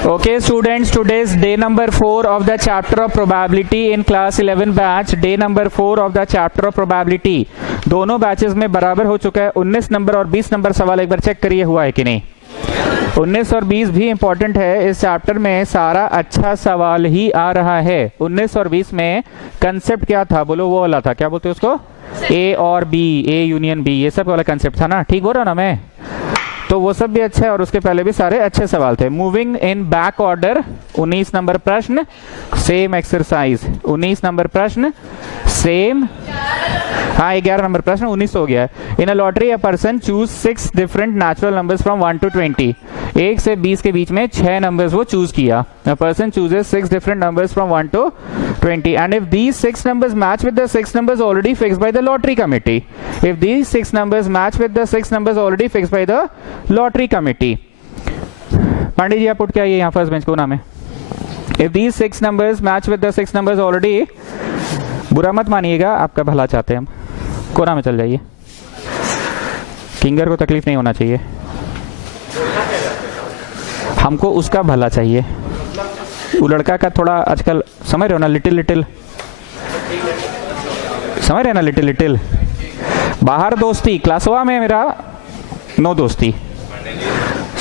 Okay students, today's day number 4 of the chapter of probability in class 11 batch. Day number 4 of the chapter of probability दोनों batches में बराबर हो चुका है। 19 number और 20 number सवाल एक बार चेक करिए हुआ है कि नहीं। 19 और 20 भी इंपॉर्टेंट है। इस चैप्टर में सारा अच्छा सवाल ही आ रहा है। 19 और 20 में कंसेप्ट क्या था बोलो, वो वाला था, क्या बोलते हैं उसको, ए और बी, ए यूनियन बी, ये सब वाला कंसेप्ट था ना, ठीक बोल रहा ना मैं। तो वो सब भी अच्छा है और उसके पहले भी सारे अच्छे सवाल थे। Moving in back order 19 number प्रश्न सेम एक्सरसाइज, 19 नंबर प्रश्न सेम, हाँ 11 नंबर प्रश्न 19 हो गया है। In a lottery a person choose 6 different natural numbers from 1 to 20, 1 से 20 के बीच में 6 नंबर्स वो चूज किया। A person chooses 6 different numbers from 1 to 20 and if these 6 numbers match with the 6 numbers already fixed by the lottery committee, if these 6 numbers match with the 6 numbers already fixed by the lottery committee, Pandey ji आप उठ के आइए यहाँ first bench को नाम है। If these 6 numbers match with the 6 numbers already, बुरा मत मानिएगा, आपका भला चाहते हैं हम, कोना में चल जाइए, किंगर को तकलीफ नहीं होना चाहिए, हमको उसका भला चाहिए। वो लड़का का थोड़ा आजकल समझ रहे हो ना, लिटिल समझ रहे ना, लिटिल बाहर दोस्ती, क्लासवा में मेरा नो दोस्ती,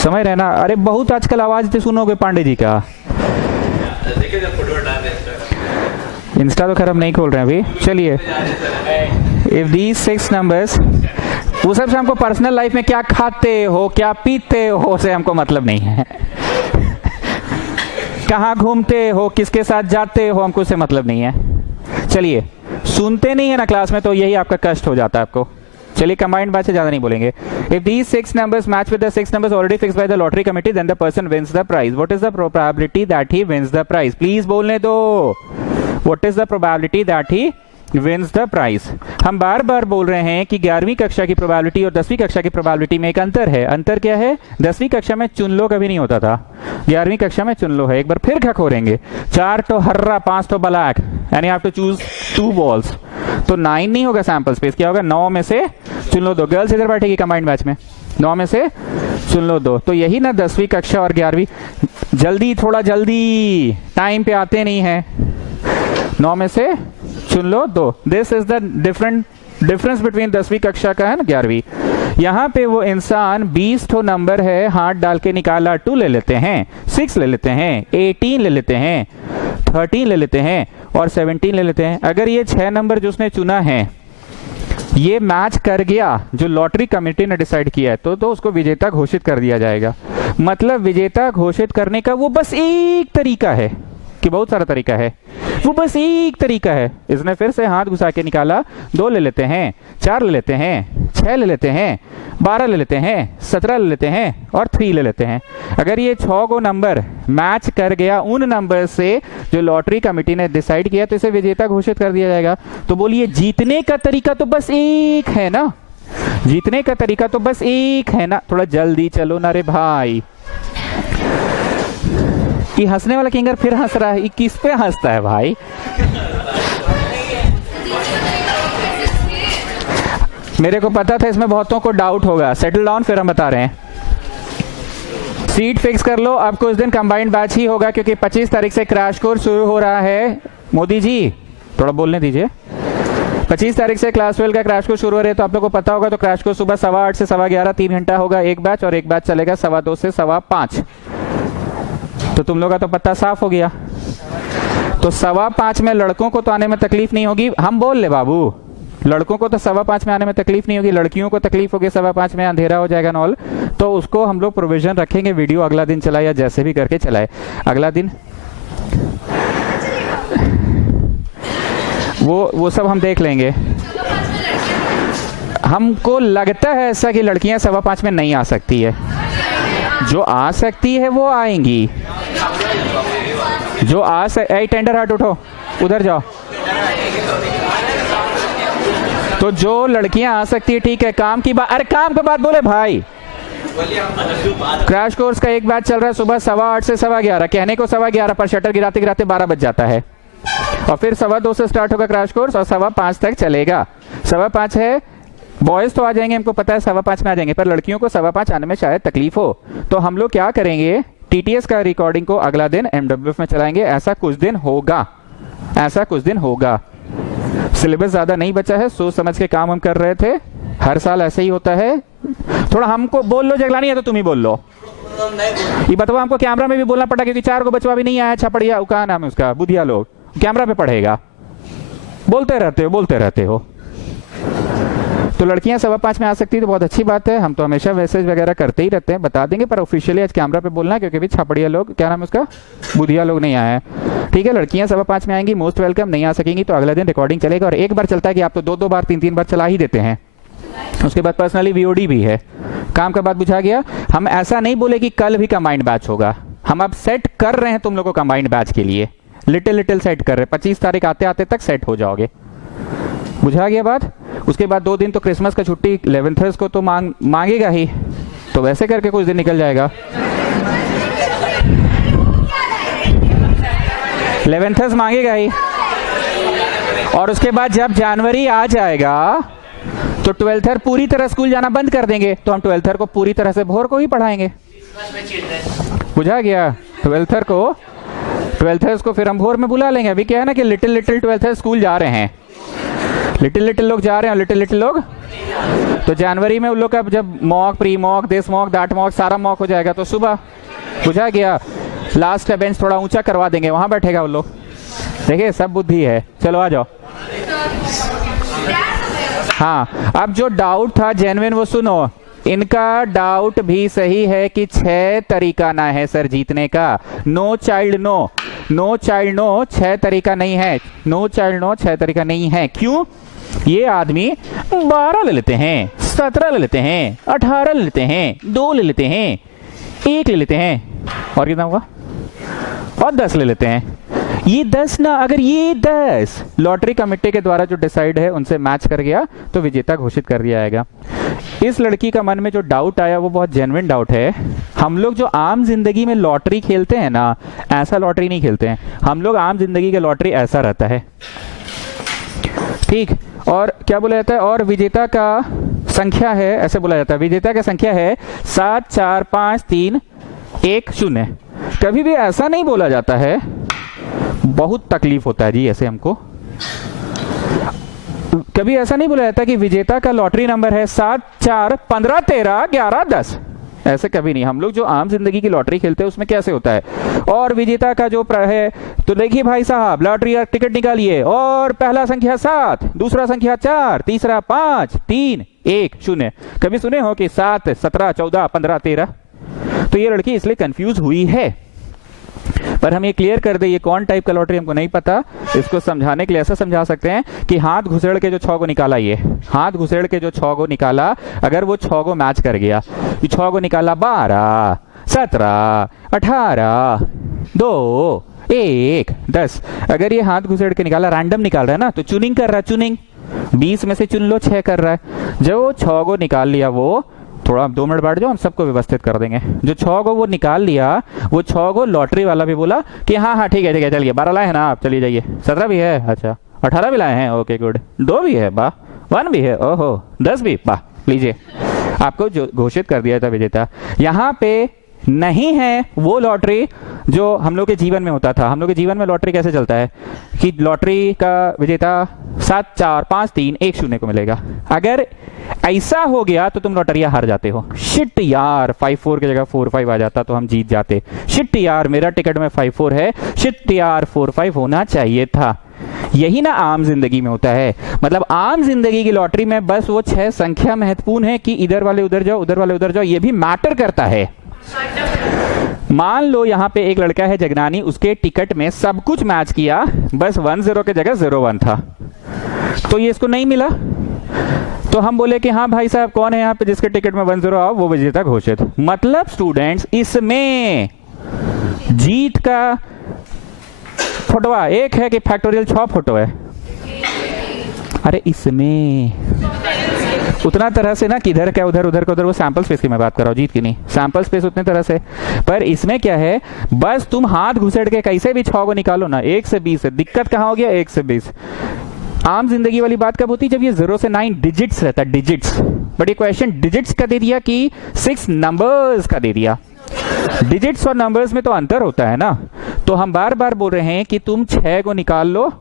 समझ रहे ना। अरे बहुत आजकल आवाज तो सुनोगे पांडे जी का। इंस्टा तो खैर हम नहीं खोल रहे हैं अभी, चलिए। इफ दीज 6 नंबर्स, वो सबसे हमको पर्सनल लाइफ में क्या खाते हो क्या पीते हो से हमको मतलब नहीं है, कहाँ घूमते हो किसके साथ जाते हो हमको से मतलब नहीं है। चलिए, सुनते नहीं है ना क्लास में तो यही आपका कष्ट हो जाता है आपको। चलिए कंबाइंड बात से ज्यादा नहीं बोलेंगे। If these 6 numbers match with the 6 numbers already fixed by the lottery committee, then the person wins the prize. What is the probability that he wins the prize? Please बोलने दो। What is the probability that he wins the prize? हम बार बार बोल रहे हैं कि 11वीं कक्षा की प्रोबेबिलिटी और 10वीं कक्षा की प्रोबेबिलिटी में एक अंतर है। अंतर क्या है? 10वीं कक्षा में चुन लो कभी नहीं होता था, 11वीं कक्षा में चुन लो है। एक बार फिर खखोरेंगे, 4 तो हर्रा 5 तो ब्लैक, यानी आप टू चूज 2 balls, तो 9 नहीं होगा सैंपल स्पेस, क्या होगा 9 में से चुन लो 2। गर्ल्स इधर बैठेगी कंबाइंड बैच में, 9 में से चुन लो 2। तो यही ना 10वीं कक्षा और 11वीं, जल्दी थोड़ा जल्दी, टाइम पे आते नहीं है, 9 में से चुन लो 2। This is the difference between 10वीं कक्षा का है ना 11वीं। यहाँ पे वो इंसान 20 तो नंबर है, हाथ डाल के निकाला, 2 ले लेते हैं, 6 ले लेते हैं, 18 ले लेते हैं, 13 ले लेते हैं और 17 ले लेते हैं। अगर ये 6 नंबर जो उसने चुना है ये मैच कर गया जो लॉटरी कमेटी ने डिसाइड किया है तो उसको विजेता घोषित कर दिया जाएगा। मतलब विजेता घोषित करने का वो बस एक तरीका है, कि बहुत सारा तरीका है, वो बस एक तरीका है। इसने फिर से हाथ घुसा के निकाला, 2 ले लेते हैं, 4 ले लेते हैं, 6 ले लेते हैं, 12 ले लेते हैं, 17 ले लेते हैं और 3 ले लेते हैं। अगर ये 6 को नंबर मैच कर गया उन नंबर से जो लॉटरी कमेटी ने डिसाइड किया तो इसे विजेता घोषित कर दिया जाएगा। तो बोलिए जीतने का तरीका तो बस एक है ना, जीतने का तरीका तो बस एक है ना। थोड़ा जल्दी चलो ना रे भाई। ये हंसने वाला किंगर फिर हंस रहा है, किस पे हंसता है भाई? मेरे को पता था इसमें बहुतों को डाउट होगा, सेटल डाउन, फिर हम बता रहे हैं। सीट फिक्स कर लो, अब कुछ दिन कंबाइंड बैच ही होगा क्योंकि 25 तारीख से क्रैश कोर्स शुरू हो रहा है। मोदी जी थोड़ा बोलने दीजिए। 25 तारीख से क्लास 12 का क्रैश कोर्स शुरू हो रहा है, तो आप लोगों को पता होगा। तो क्रैश कोर्स सुबह 8:15 से 11:15 3 घंटा होगा एक बैच, और एक बैच चलेगा 2:15 से 5:15। तो तुम लोग का तो पता साफ हो गया। तो 5:15 में लड़कों को तो आने में तकलीफ नहीं होगी, हम बोल ले बाबू, लड़कों को तो 5:15 में आने में तकलीफ नहीं होगी, लड़कियों को तकलीफ होगी, 5:15 में अंधेरा हो जाएगा नॉल। तो उसको हम लोग प्रोविजन रखेंगे, वीडियो अगला दिन चलाए या जैसे भी करके चलाए अगला दिन, वो सब हम देख लेंगे। हमको लगता है ऐसा कि लड़कियां 5:15 में नहीं आ सकती है, जो आ सकती है वो आएंगी, जो टेंडर हार्ट उठो उधर जाओ। तो जो लड़कियां आ सकती है ठीक है, काम की बात, अरे काम की बात बोले भाई। क्रैश कोर्स का एक बैच चल रहा है सुबह 8:15 से 11:15, कहने को 11:15 पर शटर गिराते गिराते 12 बज जाता है, और फिर 2:15 से स्टार्ट होगा क्रैश कोर्स और 5:15 तक चलेगा। 5:15 है, बॉयज तो आ जाएंगे, हमको पता है 5:15 में आ जाएंगे, पर लड़कियों को 5:15 आने में शायद तकलीफ हो। तो हम लोग क्या करेंगे, टीटीएस का रिकॉर्डिंग को अगला दिन एमडब्ल्यूएफ में चलाएंगे। ऐसा कुछ दिन होगा, ऐसा कुछ दिन होगा। सिलेबस ज्यादा नहीं बचा है, सोच समझ के काम हम कर रहे थे। हर साल ऐसे ही होता है। थोड़ा हमको बोल लो, जगलानी है तो तुम ही बोल लो। ये बताओ, हमको कैमरा में भी बोलना पड़ा क्योंकि 4 को बचवा भी नहीं आया। छपड़िया, क्या नाम है उसका, बुधिया लोग, कैमरा पे पढ़ेगा। बोलते रहते हो। तो लड़कियां 5:15 में आ सकती है तो बहुत अच्छी बात है। हम तो हमेशा मैसेज वगैरह करते ही रहते हैं, बता देंगे, पर ऑफिशियली आज कैमरा पे बोलना है क्योंकि भी छपड़िया लोग, क्या नाम है उसका, बुधिया लोग नहीं आए हैं। ठीक है, लड़कियां 5:15 में आएंगी, मोस्ट वेलकम। नहीं आ सकेंगी तो अगले दिन रिकॉर्डिंग चलेगा। और एक बार चलता है कि आप तो 2-2 बार 3-3 बार चला ही देते हैं। उसके बाद पर्सनली वीओडी भी है। काम का बात बुझा गया। हम ऐसा नहीं बोले कि कल भी कंबाइंड बैच होगा, हम अब सेट कर रहे हैं तुम लोगों को कंबाइंड बैच के लिए, लिटिल सेट कर रहे हैं। 25 तारीख आते आते तक सेट हो जाओगे। बुझा गया बात। उसके बाद 2 दिन तो क्रिसमस का छुट्टी 11th को तो मांगेगा ही, तो वैसे करके कुछ दिन निकल जाएगा। 11th मांगेगा ही। और उसके बाद जब जनवरी आ जाएगा तो 12th पूरी तरह स्कूल जाना बंद कर देंगे, तो हम 12th को पूरी तरह से भोर को ही पढ़ाएंगे। बुझा गया। 12th को फिर हम भोर में बुला लेंगे। अभी क्या है ना कि लिटिल 12th स्कूल जा रहे हैं, लिटिल लोग जा रहे हैं, लिटिल लोग। तो जनवरी में उन लोग का जब mock, pre mock, this mock, that mock, सारा मॉक हो जाएगा तो सुबह। बुझा गया। लास्ट का बेंच थोड़ा ऊंचा करवा देंगे, वहां बैठेगा उन लोग। देखिए सब बुद्धि है। चलो आ जाओ। हाँ, अब जो डाउट था जेन्युइन वो सुनो। इनका डाउट भी सही है कि 6 तरीका ना है सर जीतने का। No child no, no child no 6 तरीका नहीं है। नो चाइल्ड नो 6 तरीका नहीं है। क्यों? ये आदमी 12 ले लेते हैं, 17 ले लेते हैं, 18 ले लेते हैं, 2 ले लेते हैं, 1 ले लेते हैं, और कितना हुआ, और 10 ले लेते हैं। ये 10 ना, अगर ये 10 लॉटरी कमेटी के द्वारा जो डिसाइड है उनसे मैच कर गया तो विजेता घोषित कर दिया जाएगा। इस लड़की का मन में जो डाउट आया वो बहुत जेन्युइन डाउट है। हम लोग जो आम जिंदगी में लॉटरी खेलते हैं ना, ऐसा लॉटरी नहीं खेलते हैं हम लोग। आम जिंदगी के लॉटरी ऐसा रहता है, ठीक। और क्या बोला जाता है, और विजेता का संख्या है, ऐसे बोला जाता है, विजेता का संख्या है 7 4 5 3 1 0। कभी भी ऐसा नहीं बोला जाता है, बहुत तकलीफ होता है जी ऐसे हमको। कभी ऐसा नहीं बोला जाता कि विजेता का लॉटरी नंबर है 7 4 15 13 11 10, ऐसे कभी नहीं। हम लोग जो आम जिंदगी की लॉटरी खेलते हैं उसमें कैसे होता है, और विजेता का जो है, तो देखिए भाई साहब लॉटरी का टिकट निकालिए, और पहला संख्या 7, दूसरा संख्या 4, तीसरा 5 3 1 0। कभी सुने हो कि 7 17 14 15 13? तो ये लड़की इसलिए कंफ्यूज हुई है। पर हम ये क्लियर कर दे, ये कौन टाइप का लॉटरी हमको नहीं पता। इसको समझाने के लिए ऐसा समझा सकते हैं कि हाथ घुसेड़ के जो 6 को निकाला, ये हाथ घुसेड़ के जो 6 को निकाला, अगर वो 6 को मैच कर गया, ये 6 को निकाला 12 17 18 2 1 10, अगर ये हाथ घुसेड़ के निकाला, रैंडम निकाल रहा है ना, तो चुनिंग कर रहा है, चुनिंग 20 में से चुन लो 6 कर रहा है। जो वो 6 को निकाल लिया, वो थोड़ा 2 मिनट बैठ जाओ, हम सबको व्यवस्थित कर देंगे। जो 6 को वो निकाल लिया, वो 6 को लॉटरी वाला भी बोला कि हाँ हाँ ठीक है चलिए, 12 लाए हैं ना आप, चलिए जाइए। 17 भी है, अच्छा 18 भी लाए हैं, ओके गुड, 2 भी है, वाह, 1 भी है, ओहो 10 भी, वाह, लीजिए। आपको जो घोषित कर दिया था विजेता। यहाँ पे नहीं है वो लॉटरी जो हम लोग के जीवन में होता था। हम लोग के जीवन में लॉटरी कैसे चलता है कि लॉटरी का विजेता 7 4 5 3 1 0 को मिलेगा। अगर ऐसा हो गया तो तुम लॉटरिया हार जाते हो। शिट यार, 5-4 की जगह 4-5 आ जाता तो हम जीत जाते। शिट यार, मेरा टिकट में 5-4 है, शिट यार 4-5 होना चाहिए था। यही ना आम जिंदगी में होता है। मतलब आम जिंदगी की लॉटरी में बस वो 6 संख्या महत्वपूर्ण है कि इधर वाले उधर जाओ, उधर वाले उधर जाओ, ये भी मैटर करता है। मान लो यहाँ पे एक लड़का है जगनानी, उसके टिकट में सब कुछ मैच किया, बस 10 की जगह 01 था, तो ये इसको नहीं मिला। तो हम बोले कि हाँ भाई साहब, कौन है यहाँ पे जिसके टिकट में 10 आओ, वो विजेता घोषित। मतलब स्टूडेंट्स, इसमें जीत का फोटोआ एक है कि फैक्टोरियल 6 फोटो है। अरे इसमें उतना तरह से ना किधर क्या उधर, उधर का उधर, वो सैंपल स्पेस की मैं बात कर रहा हूँ, जीत की नहीं, सैंपल स्पेस उतने तरह से। पर इसमें क्या है, बस तुम हाथ घुसेड़ के कैसे भी 6 को निकालो ना, 1 से 20 है। दिक्कत कहाँ हो गया, 1 से 20। आम जिंदगी वाली बात कब होती है, जब ये 0 से 9 डिजिट्स रहता है, डिजिट्स। बट ये क्वेश्चन डिजिट्स का दे दिया कि 6 नंबर्स का दे दिया। डिजिट्स और नंबर्स में तो अंतर होता है ना, तो हम बार बार बोल रहे हैं कि तुम 6 को निकाल लो,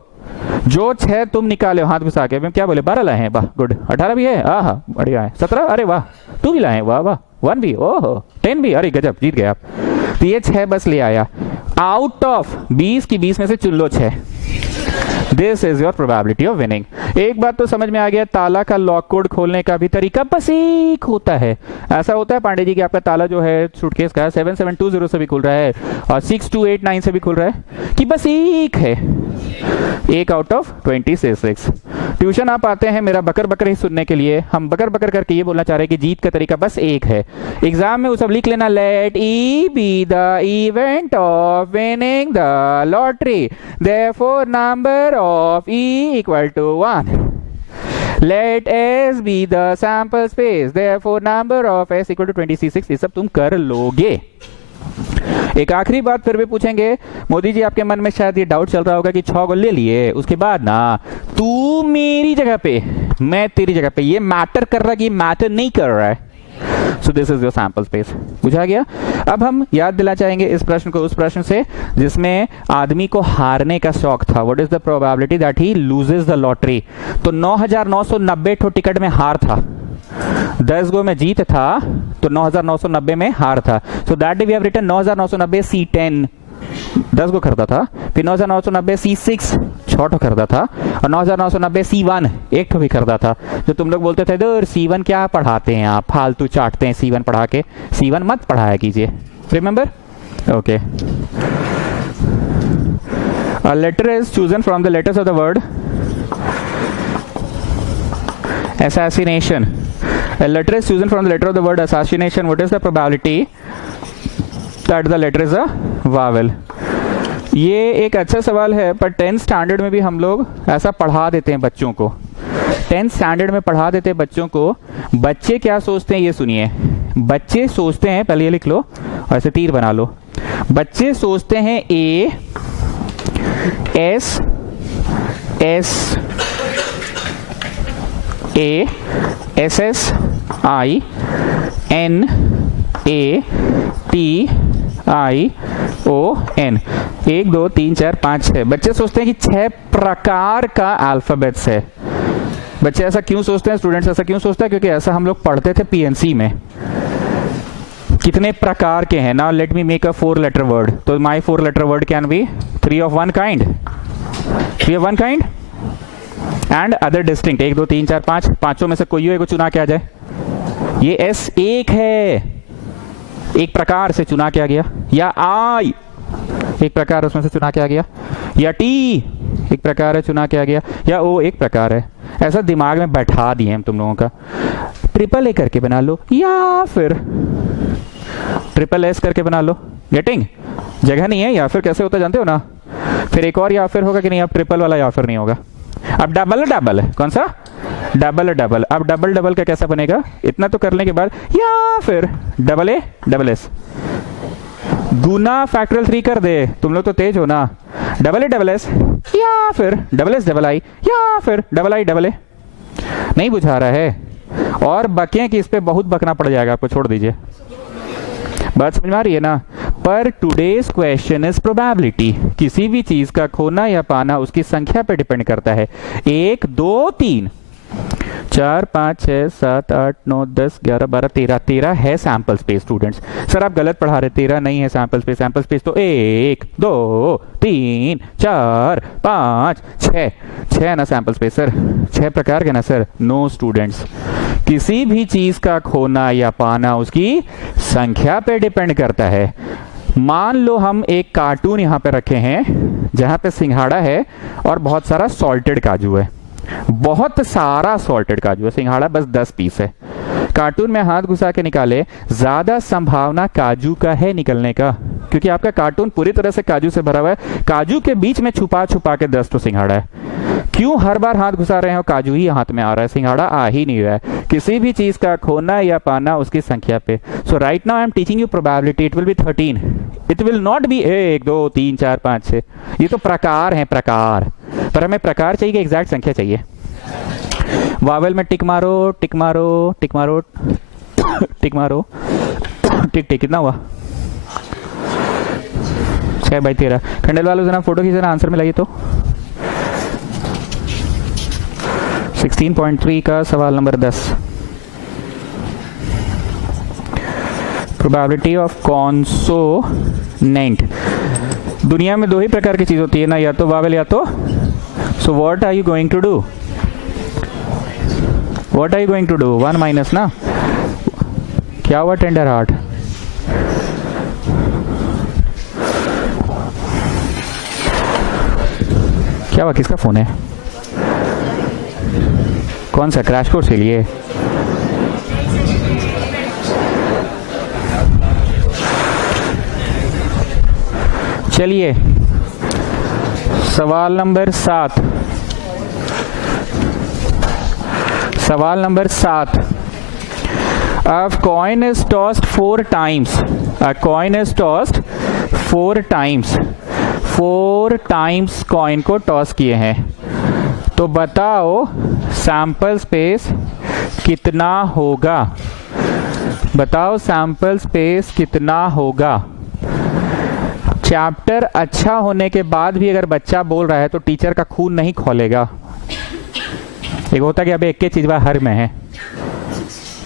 जो 6 तुम निकाले हाथ घुसा के, क्या बोले 12 लाए हैं, वाह गुड, 18 भी है, आहा बढ़िया है, 17 अरे वाह, 2 भी लाए हैं, वाह वाह, 1 भी, ओहो 10 भी, अरे गजब जीत गए आप। तो ये 6 बस ले आया, आउट ऑफ 20 की 20 में से चुन लो 6, this is your probability of winning. एक बात तो समझ में आ गया, ताला का लॉक कोड खोलने का भी तरीका बस एक होता है। ऐसा होता है पांडे जी कि आपका ताला जो है सूटकेस का 7720 से भी खुल रहा है और 6289 से भी खुल रहा है, कि बस एक है, 1 आउट ऑफ 26। ट्यूशन आप आते हैं मेरा बकर बकर ही सुनने के लिए, हम बकर बकर करके ये बोलना चाह रहे हैं कि जीत का तरीका बस एक है। एग्जाम में वो सब लिख लेना, let E be the event of winning the lottery, therefore number of E equal to 1. Let S be the sample space. Therefore, number of S equal to 26. ये सब तुम कर लोगे। एक आखिरी बात फिर भी पूछेंगे, मोदी जी आपके मन में शायद ये डाउट चल रहा होगा कि 6 को ले लिए, उसके बाद ना तू मेरी जगह पे मैं तेरी जगह पे, ये मैटर कर रहा है कि मैटर नहीं कर रहा है। So this is your sample space. बुझा गया? अब हम याद दिला चाहेंगे इस प्रश्न को उस प्रश्न से जिसमें आदमी को हारने का शौक था। What is the probability that he loses the lottery? तो 9990 ठो टिकट में हार था, 10 गो में जीत था, तो 9990 में हार था। So that we have written 9990 C10, 10 को खरीदा था, फिर 9990 C6 6 खरीदा था, और 9990 C1 1 भी खरीदा था। जो तुम लोग बोलते थे इधर C1 क्या पढ़ाते हैं आप, फालतू चाटते हैं C1 पढ़ा के, C1 मत पढ़ाया कीजिए, remember? Okay. A letter is chosen from the letters of the word assassination. A letter is chosen from the letter of the word assassination. What is the probability that the letter is a vowel? ये एक अच्छा सवाल है, पर 10th standard में भी हम लोग ऐसा पढ़ा देते हैं बच्चों को, 10th स्टैंडर्ड में पढ़ा देते हैं बच्चों को। बच्चे क्या सोचते हैं ये सुनिए, बच्चे सोचते हैं, पहले ये लिख लो और ऐसे तीर बना लो, बच्चे सोचते हैं A S S A S S I N A T I O N, 1 2 3 4 5 6। बच्चे सोचते हैं कि 6 प्रकार का अल्फाबेट्स है। बच्चे ऐसा क्यों सोचते हैं, स्टूडेंट्स ऐसा क्यों सोचते हैं? क्योंकि ऐसा हम लोग पढ़ते थे पीएनसी में, कितने प्रकार के हैं। Now let me make a 4 letter word, तो my 4 letter word can be 3 of 1 kind, 3 of 1 kind and other distinct. 1 2 3 4 5, पांचों में से कोई एक चुना के आ जाए। ये S एक है, एक प्रकार से चुना के आ गया, या I एक प्रकार उसमें से चुना के आ गया, या T एक प्रकार है चुना के आ गया, या O एक प्रकार है। ऐसा दिमाग में बैठा दिए हम तुम लोगों का। ट्रिपल A करके बना लो, या फिर ट्रिपल S करके बना लो। गेटिंग? जगह नहीं है, या फिर कैसे होता जानते हो ना? फिर एक और या फिर होगा कि नहीं? अब ट्रिपल वाला या फिर नहीं होगा, अब डबल डबल है। कौन सा? Double double. अब डबल डबल का कैसा बनेगा? इतना तो करने के बाद या फिर double A double S, Guna factorial 3 कर दे, तुम लोग तो तेज हो ना। डबल A डबल S, या फिर डबल S डबल I, या फिर डबल I डबल A। नहीं बुझा रहा है? और बकें कि इस पे बहुत बकना पड़ जाएगा आपको, छोड़ दीजिए। बात समझ में आ रही है ना? पर टुडेज क्वेश्चन इज प्रोबेबिलिटी। किसी भी चीज का खोना या पाना उसकी संख्या पे डिपेंड करता है। 1 2 3 4 5 6 7 8 9 10 11 12 13 है सैंपल स्पेस। स्टूडेंट्स सर आप गलत पढ़ा रहे, 13 नहीं है सैंपल स्पेस। सैंपल स्पेस तो 1 2 3 4 5 6 है ना सैंपल स्पेस सर, 6 प्रकार के ना सर। नो स्टूडेंट्स, किसी भी चीज का खोना या पाना उसकी संख्या पे डिपेंड करता है। मान लो हम एक कार्टून यहाँ पे रखे हैं जहां पे सिंघाड़ा है और बहुत सारा सॉल्टेड काजू है, बहुत सारा सॉल्टेड काजू है, सिंघाड़ा बस 10 पीस है। कार्टून में हाथ घुसा के निकाले, ज्यादा संभावना काजू का है निकलने का, क्योंकि आपका कार्टून पूरी तरह से काजू से भरा हुआ है। काजू के बीच में छुपा छुपा के 10 तो सिंघाड़ा है। क्यों हर बार हाथ घुसा रहे हो? काजू ही हाथ में आ रहा है, सिंघाड़ा आ ही नहीं रहा है। किसी भी चीज का खोना या पाना उसकी संख्या पे। So right now I am teaching you probability, it will be 13, it will not be 1 2 3 4 5 6। ये तो प्रकार है, प्रकार, पर हमें प्रकार चाहिए कि एग्जैक्ट संख्या चाहिए। वावेल में टिक मारो टिक मारो टिक मारो टिक मारो, टिक टिक कितना हुआ? 6/13। खंडेल वालों जरा फोटो खींचना, आंसर मिलाइए तो। 16.3 का सवाल नंबर 10। Probability of consonant. दुनिया में दो ही प्रकार की चीज होती है ना, या तो वावेल या तो। So what are you going to do? What are you going to do? 1 minus ना। क्या हुआ टेंडर हार्ट? क्या हुआ? किसका फोन है? कौन सा? क्रैश कोर्स के लिए? चलिए सवाल नंबर 7। सवाल number 7। A coin is tossed 4 times. A coin is tossed 4 times. 4 times coin को टॉस किए हैं, तो बताओ सैंपल स्पेस कितना होगा? बताओ सैंपल स्पेस कितना होगा? चैप्टर अच्छा होने के बाद भी अगर बच्चा बोल रहा है तो टीचर का खून नहीं खोलेगा। एक होता कि अब एक चीज हर में है,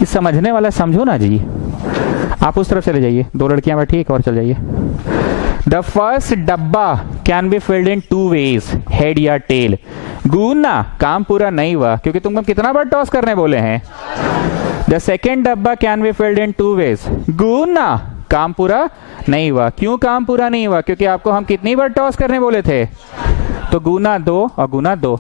इस समझने वाला समझो ना जी। आप उस तरफ चले जाइए, 2 लड़कियां बैठी, एक और चल जाइए। द फर्स्ट डब्बा can be filled in 2 ways, head या टेल। गूना, काम पूरा नहीं हुआ क्योंकि तुमको कितना बार टॉस करने बोले हैं। द सेकेंड डब्बा can be filled in 2 ways, गूना, काम पूरा नहीं हुआ। क्यों काम पूरा नहीं हुआ? क्योंकि आपको हम कितनी बार टॉस करने बोले थे, तो गुना 2 और गुना 2।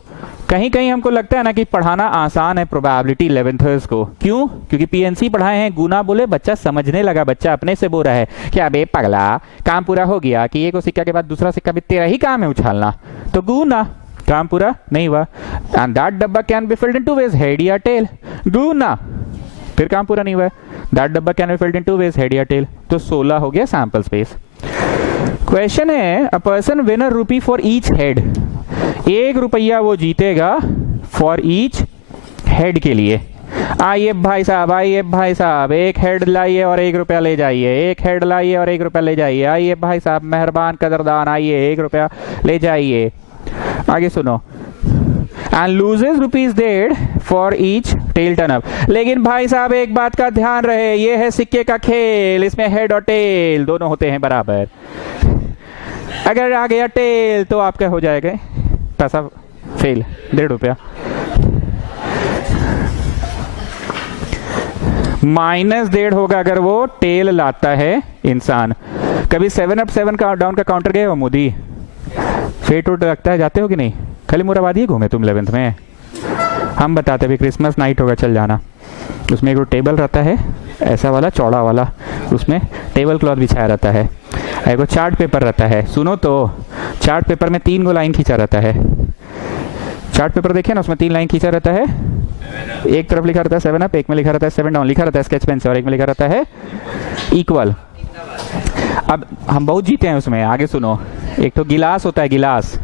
कहीं कहीं हमको लगता है ना कि पढ़ाना आसान है प्रोबेबिलिटी 11th को। क्यों? क्योंकि पीएनसी पढ़ाए हैं, गुना बोले बच्चा समझने लगा, बच्चा अपने से बोल रहा है कि अबे पगला काम पूरा हो गया कि एक सिक्का के बाद दूसरा सिक्का भी तेरा ही काम है उछालना, तो गुना, काम पूरा नहीं हुआ। एंड दैट डब्बा can be filled in 2 ways, head या टेल। गुना, फिर काम पूरा नहीं हुआ। दैट डब्बा can be filled in 2 ways, head या टेल, तो 16 हो गया सैंपल स्पेस। क्वेश्चन है, अ पर्सन विन अ रूपी फॉर ईच हेड। 1 रुपया वो जीतेगा फॉर ईच हेड के लिए। आइए भाई साहब, आइए भाई साहब, 1 हेड लाइए और 1 रुपया ले जाइए, 1 हेड लाइए और 1 रुपया ले जाइए। आइए भाई साहब, मेहरबान कदरदान, आइए 1 रुपया ले जाइए। आगे सुनो। एंड लूजेस रुपीज डेढ़ for each tail turn up. लेकिन भाई साहब एक बात का ध्यान रहे, ये है सिक्के का खेल, इसमें हेड और टेल दोनों होते हैं बराबर। अगर आ गया टेल तो आपका हो जाएगा पैसा फेल, 1.5 रुपया। -1.5 होगा अगर वो टेल लाता है इंसान। कभी 7 अप 7 का डाउन का काउंटर गए हो मोदी? फेट उठ लगता है, जाते हो कि नहीं? खाली मुराबादी ही घूमे तुम 11th में? हम बताते भी क्रिसमस नाइट होगा, चल जाना। उसमें एक टेबल रहता है ऐसा वाला चौड़ा वाला, उसमें टेबल क्लॉथ बिछाया रहता है। एक चार्ट पेपर रहता है, सुनो तो, चार्ट पेपर में 3 लाइन खींचा रहता है। चार्ट पेपर देखे ना, उसमें 3 लाइन खींचा रहता है। एक तरफ लिखा रहता है 7 अप, एक में लिखा रहता है 7 डाउन, लिखा रहता है स्केच पेन से, और एक में लिखा रहता है इक्वल। अब हम बहुत जीते हैं उसमें, आगे सुनो। एक तो गिलास होता है, गिलास,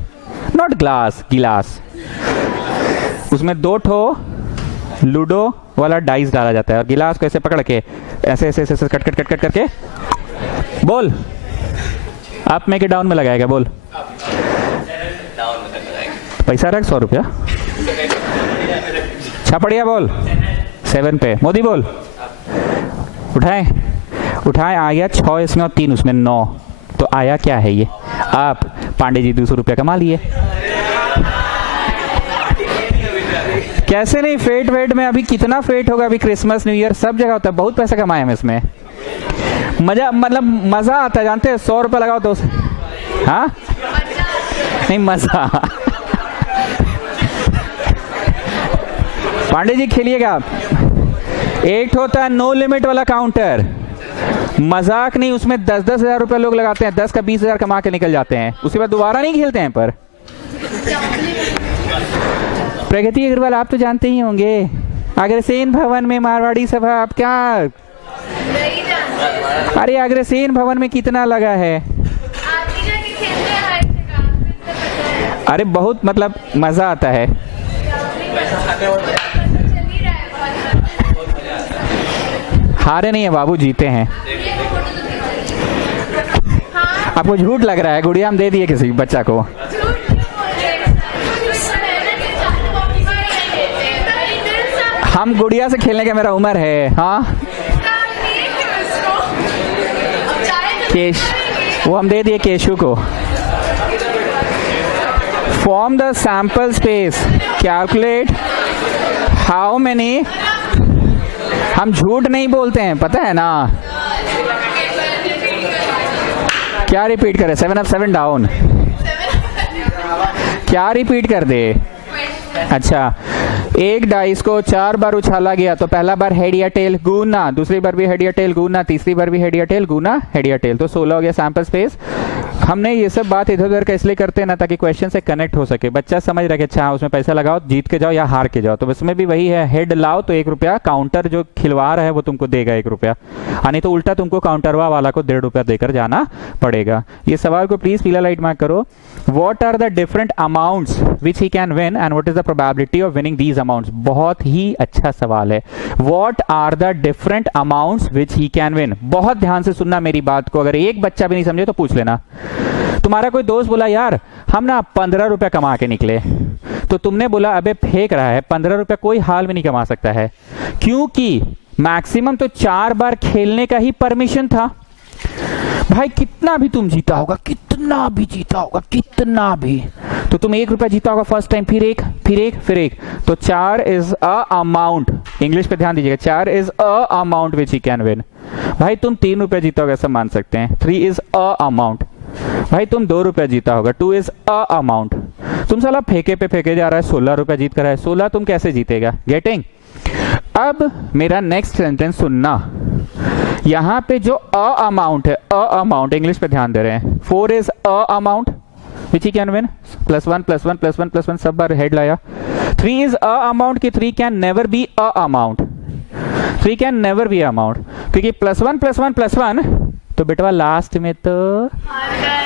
नॉट ग्लास, गिलास। उसमें 2 ठो लूडो वाला डाइस डाला जाता है और गिलास को ऐसे पकड़ के ऐसे ऐसे ऐसे कट कट कट कट करके बोल, आप में के डाउन में लगाएगा, बोल। पैसा रख 100 रुपया। छपड़िया बोल 7 पे, मोदी बोल। उठाए उठाए, आ गया 6 इसमें और 3 उसमें, 9। तो आया क्या है ये? आप पांडे जी 200 रुपया कमा लिए। कैसे नहीं? फेट वेट में अभी कितना फेट होगा, अभी क्रिसमस न्यू ईयर सब जगह होता है, बहुत पैसा कमाए हम इसमें। मजा, मतलब मजा आता है, जानते हैं? 100 रुपया लगाओ तो, हाँ नहीं मजा। पांडे जी खेलिएगा। एक होता है नो लिमिट वाला काउंटर, मजाक नहीं, उसमें 10-10 हजार रुपया लोग लगाते हैं, 10 का 20 हजार कमा के निकल जाते हैं, उसके बाद दोबारा नहीं खेलते हैं। पर प्रगति अग्रवाल आप तो जानते ही होंगे, अग्रसेन भवन में मारवाड़ी सभा, आप क्या, अरे अग्रसेन भवन में कितना लगा है? अरे बहुत, मतलब मजा आता है। हारे नहीं है बाबू, जीते हैं। आपको झूठ लग रहा है, गुड़िया हम दे दिए किसी बच्चा को। हम गुड़िया से खेलने का मेरा उम्र है। हाँ केश, वो हम दे दिए केशु को। Form the sample space, calculate how many. हम झूठ नहीं बोलते हैं, पता है ना। क्या रिपीट करे? 7 अप 7 डाउन, क्या रिपीट कर दे? अच्छा, एक डाइस को 4 बार उछाला गया तो पहला बार हेड या टेल गुना, दूसरी बार भी हेड या टेल गुना, तीसरी बार भी हेड या टेल गुना हेड या टेल, तो 16 हो गया सैंपल स्पेस। हमने ये सब बात इधर उधर का इसलिए करते हैं ना ताकि क्वेश्चन से कनेक्ट हो सके, बच्चा समझ रहा है कि अच्छा उसमें पैसा लगाओ, जीत के जाओ या हार के जाओ। तो इसमें भी वही है, हेड लाओ तो 1 रुपया, काउंटर जो खिलवा रहा है वो तुमको देगा 1 रुपया, नहीं तो उल्टा तुमको काउंटरवा वाला को 1.5 रुपया देकर जाना पड़ेगा। ये सवाल को प्लीज पीला लाइट मार्क करो। What are the different amounts which he can win and what is the probability of winning these amounts? बहुत ही अच्छा सवाल है। What are the different amounts which he can win? बहुत ध्यान से सुनना मेरी बात को, अगर एक बच्चा भी नहीं समझे तो पूछ लेना। तुम्हारा कोई दोस्त बोला यार हम ना 15 रुपया कमा के निकले, तो तुमने बोला अबे फेंक रहा है, 15 रुपया कोई हाल में नहीं कमा सकता है, क्योंकि मैक्सिमम तो 4 बार खेलने का ही परमिशन था। भाई कितना भी तुम जीता होगा, कितना भी जीता होगा, कितना भी, तो तुम 1 रुपया जीता होगा फर्स्ट टाइम, फिर एक, फिर एक, फिर एक, तो 4 इज अ अमाउंट। इंग्लिश पे ध्यान दीजिएगा, 4 is a amount which he can win. भाई तुम 3 रुपया जीता होगा, सब मान सकते हैं, 3 इज अ अमाउंट। भाई तुम 2 रुपया जीता होगा, 2 इज अ अमाउंट। तुम साला फेंके पे फेंके जा रहा है, 16 रुपया जीत कर रहा है, 16 तुम कैसे जीतेगा? गेटिंग? अब मेरा नेक्स्ट सेंटेंस सुनना, यहां पे जो अ अमाउंट है, अ अमाउंट, इंग्लिश पे ध्यान दे रहे हैं, 4 is a amount which he can win, +1 +1 +1 +1 सब बार हेड लाया। 3 इज अ अमाउंट की 3 can never be a amount, 3 can never be amount, क्योंकि +1 +1 +1 तो बेटवा लास्ट में तो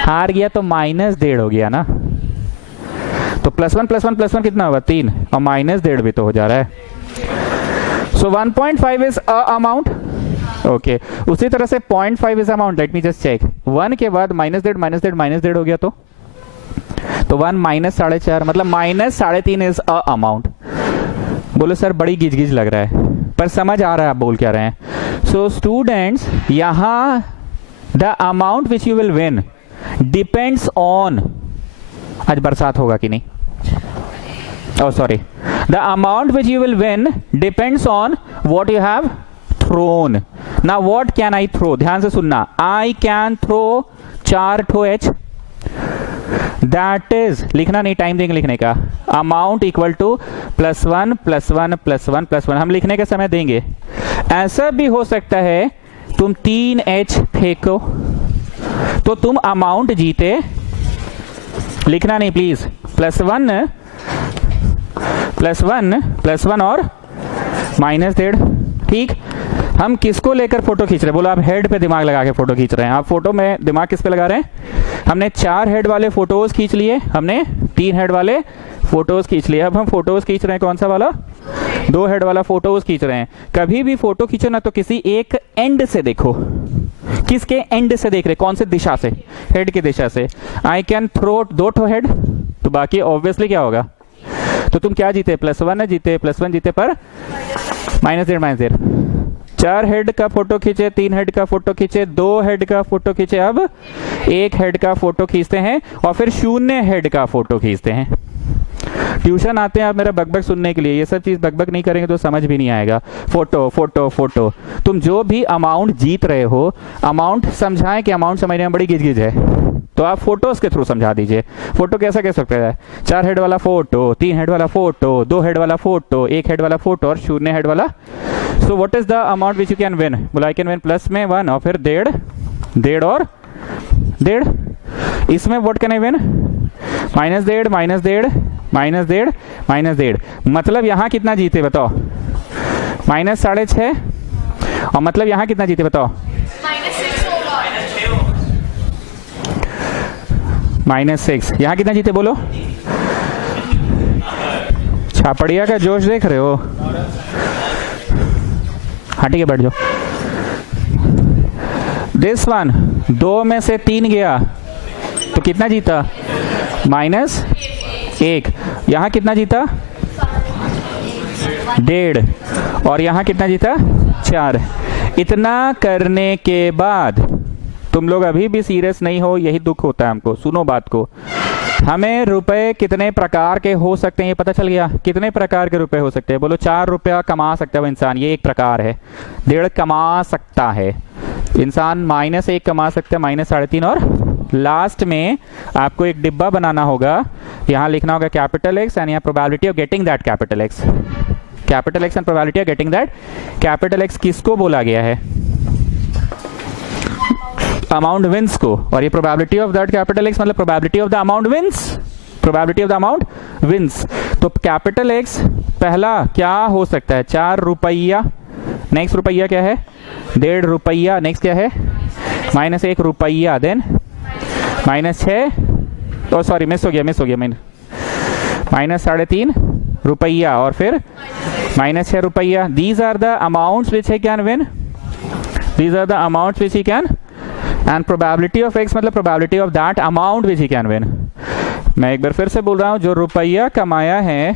हार गया, तो -1.5 हो गया ना, तो +1 +1 +1 कितना होगा? 3, और -1.5 भी तो हो जा रहा है। So 1.5 is a amount. Okay, उसी तरह से 0.5 is amount. Let me just check, 1 के बाद -1.5 -1.5 हो गया, तो 1 -4.5 मतलब -3.5 इज अ अमाउंट। बोलो सर बड़ी गिज गिज लग रहा है, पर समझ आ रहा है आप बोल क्या रहे हैं। सो स्टूडेंट्स, यहां the amount which you will win depends on, आज बरसात होगा कि नहीं, oh sorry, the amount which you will win depends on what you have thrown. Now what can I throw? ध्यान से सुनना, I can throw 4 ठो H, that is, लिखना नहीं, टाइम देंगे लिखने का, amount equal to +1 +1 +1 +1, हम लिखने का समय देंगे। ऐसा भी हो सकता है तुम 3 H फेंको तो तुम अमाउंट जीते, लिखना नहीं प्लीज, +1 +1 और -1.5, ठीक। हम किसको लेकर फोटो खींच रहे हैं? बोलो आप हेड पे दिमाग लगा के फोटो खींच रहे हैं। आप फोटो में दिमाग किस पे लगा रहे हैं? हमने 4 हेड वाले फोटोज खींच लिए, हमने 3 हेड वाले फोटोज खींच लिए, अब हम फोटोज खींच रहे हैं कौन सा वाला? 2 हेड वाला फोटोज खींच रहे हैं। कभी भी फोटो खींचो ना तो किसी एक एंड से देखो, किसके एंड से देख रहे, कौन से दिशा से? हेड की दिशा से। आई कैन थ्रो 2 ठो हेड, तो बाकी ऑब्वियसली क्या होगा? तो तुम क्या जीते? +1 जीते, +1 जीते पर -1.5। 4 हेड का फोटो खींचे, 3 हेड का फोटो खींचे, 2 हेड का फोटो खींचे, अब 1 हेड का फोटो खींचते हैं और फिर 0 हेड का फोटो खींचते हैं। ट्यूशन आते हैं आप मेरा बकबक सुनने के लिए, ये सब चीज बकबक नहीं करेंगे तो समझ भी नहीं आएगा। फोटो फोटो फोटो, तुम जो भी अमाउंट जीत रहे हो, अमाउंट समझाएं कि अमाउंट समझने में बड़ी गिजगिज है, तो आप फोटोज के थ्रू समझा दीजिए। फोटो कैसा कह सकते हैं? 4 हेड वाला फोटो, 3 हेड वाला फोटो, 2 हेड वाला फोटो, 1 हेड वाला फोटो और 0 हेड वाला। So what is the amount which you can win? बोला आई कैन विन प्लस में 1 और फिर 1.5 और 1.5। इसमें व्हाट कैन आई विन? -1.5 -1.5 -1.5 -1.5। मतलब यहां कितना जीते बताओ? -6.5। और मतलब यहां कितना जीते बताओ? -6। यहां कितना जीते बोलो? छापड़िया का जोश देख रहे हो? हाँ ठीक है, बैठ जाओ। दिस वन 2 में से 3 गया कितना जीता? -1। यहां कितना जीता? 1.5। और यहां कितना जीता? 4। इतना करने के बाद तुम लोग अभी भी सीरियस नहीं हो, यही दुख होता है हमको। सुनो बात को, हमें रुपए कितने प्रकार के हो सकते हैं ये पता चल गया। कितने प्रकार के रुपए हो सकते हैं? बोलो। 4 रुपया कमा सकता है वो इंसान, ये एक प्रकार है। 1.5 कमा सकता है इंसान, -1 कमा सकता है, -3.5। और लास्ट में आपको एक डिब्बा बनाना होगा, यहाँ लिखना होगा कैपिटल एक्स एंड यहाँ probability of getting that capital X. Capital X and probability of getting that capital X किसको बोला गया है? अमाउंट विंस को। और ये probability of that capital X मतलब probability of the amount wins. Probability of the amount wins. तो capital X पहला क्या हो सकता है? 4 रुपया। नेक्स्ट रुपया क्या है? 1.5 रुपया। नेक्स्ट क्या है? -1 रुपया। देन -6, ओ सॉरी मिस हो गया मैंने, -3.5 रुपया। और फिर -6 रुपया। These are the amounts which he can win, these are the amounts which he can, and probability of X मतलब probability of that amount which he can win. मैं एक बार फिर से बोल रहा हूं, जो रुपया कमाया है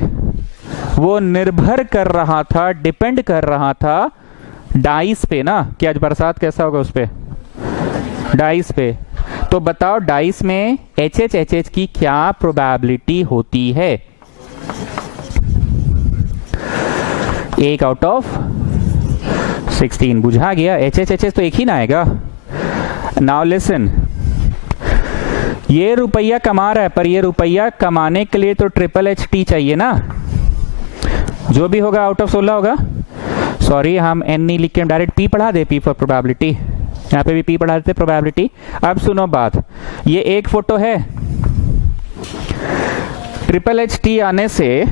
वो निर्भर कर रहा था, डिपेंड कर रहा था डाइस पे ना, कि आज बरसात कैसा होगा उस पे, डाइस पे। तो बताओ डाइस में HH की क्या प्रोबेबिलिटी होती है? 1 आउट ऑफ 16। बुझा गया? HH तो एक ही ना आएगा। नाउ लिसन, ये रुपया कमा रहा है, पर ये रुपया कमाने के लिए तो HHT चाहिए ना। जो भी होगा आउट ऑफ 16 होगा। सॉरी, हम N नहीं लिख के डायरेक्ट P पढ़ा दे, P फॉर प्रोबेबिलिटी। यहाँ पे भी P पढ़ा देते प्रोबेबिलिटी। अब सुनो बात, ये एक फोटो है। HHT आने से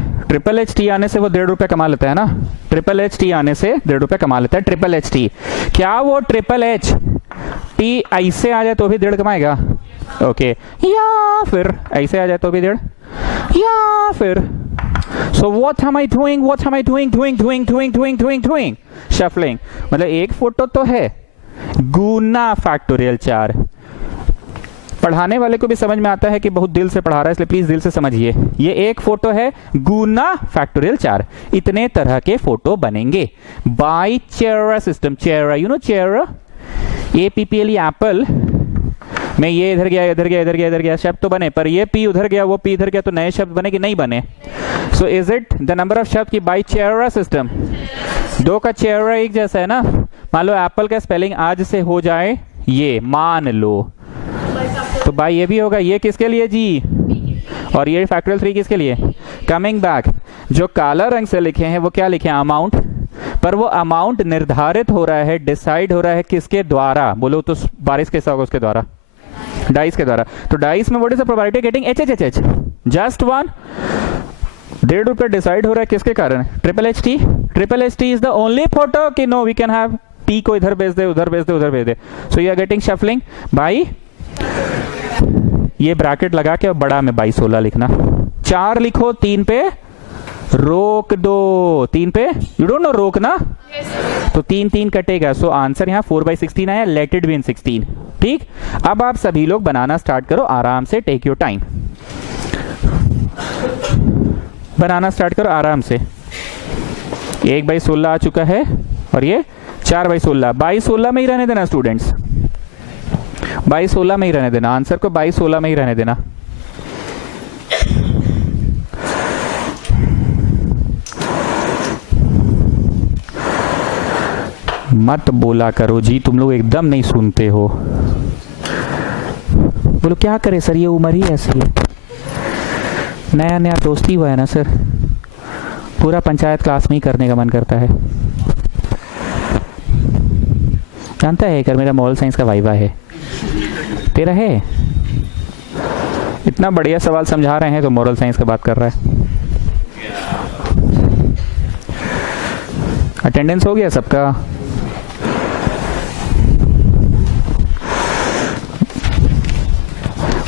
वो 1.5 रुपया कमा लेता है ना। HHT आने से 1.5 रुपया कमा लेता है HHT। क्या वो HHT ऐसे आ जाए तो भी 1.5 कमाएगा? ओके। या फिर ऐसे आ जाए तो भी 1.5, या फिर so what am I doing shuffling। मतलब एक फोटो तो है, गुना फैक्टोरियल 4। पढ़ाने वाले को भी समझ में आता है कि बहुत दिल से पढ़ा रहा है, इसलिए प्लीज दिल से समझिए। ये एक फोटो है गुना फैक्टोरियल 4। इतने तरह के फोटो बनेंगे बाय चेरा सिस्टम। चेरा, यू नो चेरा, APPLE एप्पल में ये इधर गया शब्द तो बने, पर ये P उधर गया, वो P इधर गया, तो नए शब्द बने कि नहीं बने? So is it the number of शब्द की बाय चेरा सिस्टम? 2 का चेरा एक जैसा है ना। मान लो एप्पल का स्पेलिंग आज से हो जाए ये, मान लो, तो बाय ये भी होगा। ये किसके लिए जी? और ये फैक्टोरियल 3 किसके लिए? कमिंग बैक, जो काला रंग से लिखे हैं वो क्या लिखे हैं? अमाउंट। पर वो अमाउंट निर्धारित हो रहा है, डिसाइड हो रहा है किसके द्वारा? बोलो तो बारिश कैसा होगा? उसके द्वारा, डाइस के द्वारा। तो डाइस में what is the probability getting HHH? Just 1। 1.5 रुपया डिसाइड हो रहा है किसके कारण? HHT। HHT is the only photo कि no we can have T को इधर भेज दे, उधर भेज दे, उधर भेज दे। So you are getting shuffling by, ये ब्रैकेट लगा के बड़ा में 22-16 लिखना। 4 लिखो, 3 पे रोक दो। 3 पे यू डोंट नो रोकना, तो 3 कटेगा। सो आंसर यहाँ 4/16 आया। Let it be in 16। ठीक, अब आप सभी लोग बनाना स्टार्ट करो आराम से। टेक योर टाइम, बनाना स्टार्ट करो आराम से। 1/16 आ चुका है और ये 4/16। 22-16 में ही रहने देना स्टूडेंट्स, 22-16 में ही रहने देना। आंसर को 22-16 में ही रहने देना। मत बोला करो जी, तुम लोग एकदम नहीं सुनते हो। बोलो क्या करे सर, ये उम्र ही ऐसी है। नया नया दोस्ती हुआ है ना सर, पूरा पंचायत क्लास में ही करने का मन करता है। जानता है कर मेरा मॉरल साइंस का वाइवा है, तेरा है। इतना बढ़िया सवाल समझा रहे हैं तो मॉरल साइंस का बात कर रहा है। अटेंडेंस हो गया सबका?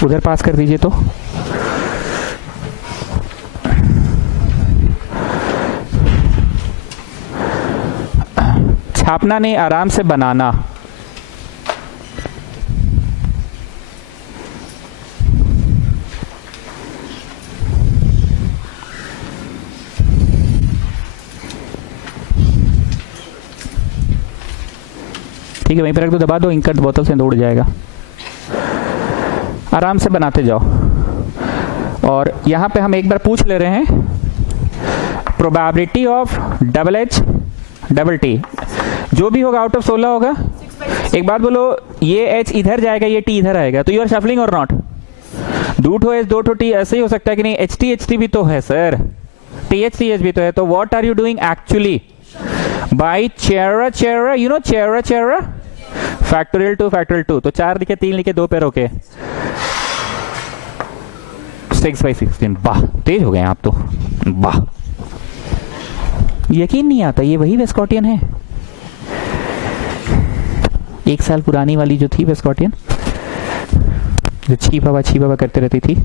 उधर पास कर दीजिए तो। छापना नहीं, आराम से बनाना। कि वहीं पर रख दो, दबा दो, इंक बोतल से उड़ जाएगा। आराम से बनाते जाओ। और यहाँ पे हम एक बार पूछ ले रहे हैं probability of double H double T, जो भी होगा आउट ऑफ 16 होगा। एक बात बोलो, ये एच इधर जाएगा, ये टी इधर आएगा, तो यू आर शफलिंग और नॉट? दो ठो एच दो ठो टी ऐसे ही हो सकता है कि नहीं? एच टी भी तो है सर, टी एच भी तो है। तो what are you doing actually by चेरा, यू नो चेरा फैक्टोरियल टू, तो 4 लिखे, 3 लिखे, 2 पे रोके, 6/16। वाह, तेज हो गए आप तो, वाह, यकीन नहीं आता ये वही वेस्कॉटियन है, 1 साल पुरानी वाली जो थी वेस्कॉटियन, जो छी बाबा करते रहती थी।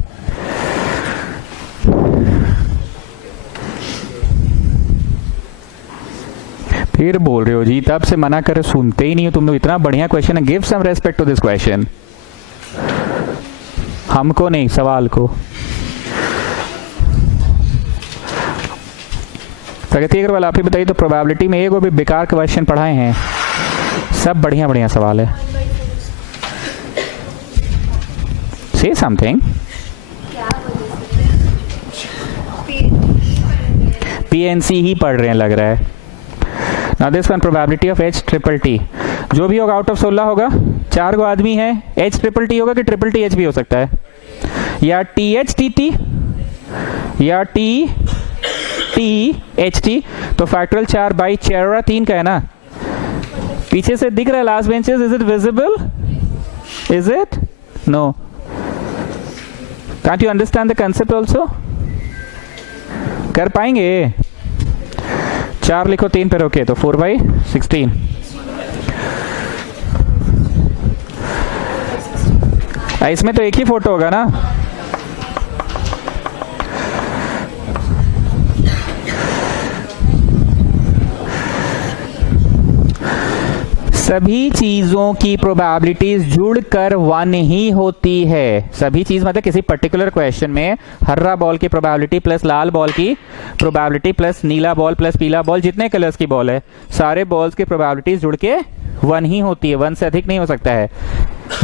फिर बोल रहे हो जी, तब से मना करे, सुनते ही नहीं हो तुम लोग। इतना बढ़िया क्वेश्चन है, give some respect to this question. हमको नहीं, सवाल को। प्रगति अग्रवाल आप ही बताइए, तो प्रोबेबिलिटी में एक वो भी बेकार क्वेश्चन पढ़ाए हैं, सब बढ़िया बढ़िया सवाल है। से समथिंग। पीएनसी ही पढ़ रहे हैं लग रहा है। Now this one probability of H triple T, जो भी होगा आउट ऑफ 16 होगा। 4 गो आदमी है, H ट्रिपल टी होगा कि ट्रिपल टी एच भी हो सकता है, या टी एच टी टी या टी टी एच टी। तो फैक्टोरियल 4 बाई चेरा 3 का है ना। पीछे से दिख रहा है last benches, is it visible? Is it? No. Can't you understand the concept also? कर पाएंगे? 4 लिखो, 3 पे रोके, तो 4/16। इसमें तो एक ही फोटो होगा ना। सभी चीजों की प्रोबेबिलिटीज जुड़कर 1 ही होती है। सभी चीज मतलब किसी पर्टिकुलर क्वेश्चन में हरा बॉल की प्रोबेबिलिटी प्लस लाल बॉल की प्रोबेबिलिटी प्लस नीला बॉल प्लस पीला बॉल, जितने कलर्स की बॉल है, सारे बॉल्स की प्रोबेबिलिटीज जुड़ के 1 ही होती है, 1 से अधिक नहीं हो सकता है।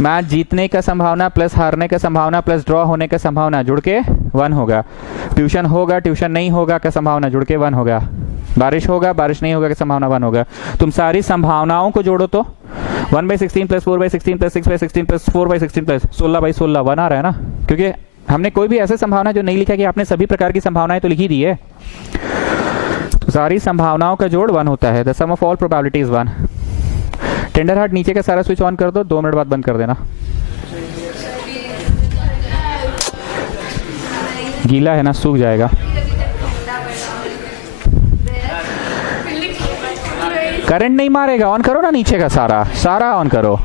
मैच जीतने का संभावना प्लस हारने का संभावना प्लस ड्रॉ होने का संभावना जुड़ के 1 होगा। ट्यूशन होगा, ट्यूशन नहीं होगा का संभावना जुड़ के 1 होगा। बारिश होगा, बारिश नहीं होगा की संभावना 1 होगा। तुम सारी संभावनाओं को जोड़ो तो 1/16 प्लस 4/16 प्लस 6/16 प्लस 4/16 प्लस 16/16 1 आ रहा है ना। क्योंकि हमने कोई भी ऐसे संभावना जो नहीं लिखा कि आपने सभी प्रकार की संभावनाएं तो लिखी दी है, तो सारी संभावनाओं का जोड़ 1 होता है। The sum of all probabilities 1। Tender heart नीचे का सारा स्विच ऑन कर दो, 2 मिनट बाद बंद कर देना। गीला है ना, सूख जाएगा। करंट नहीं मारेगा, ऑन करो ना नीचे का सारा ऑन करो।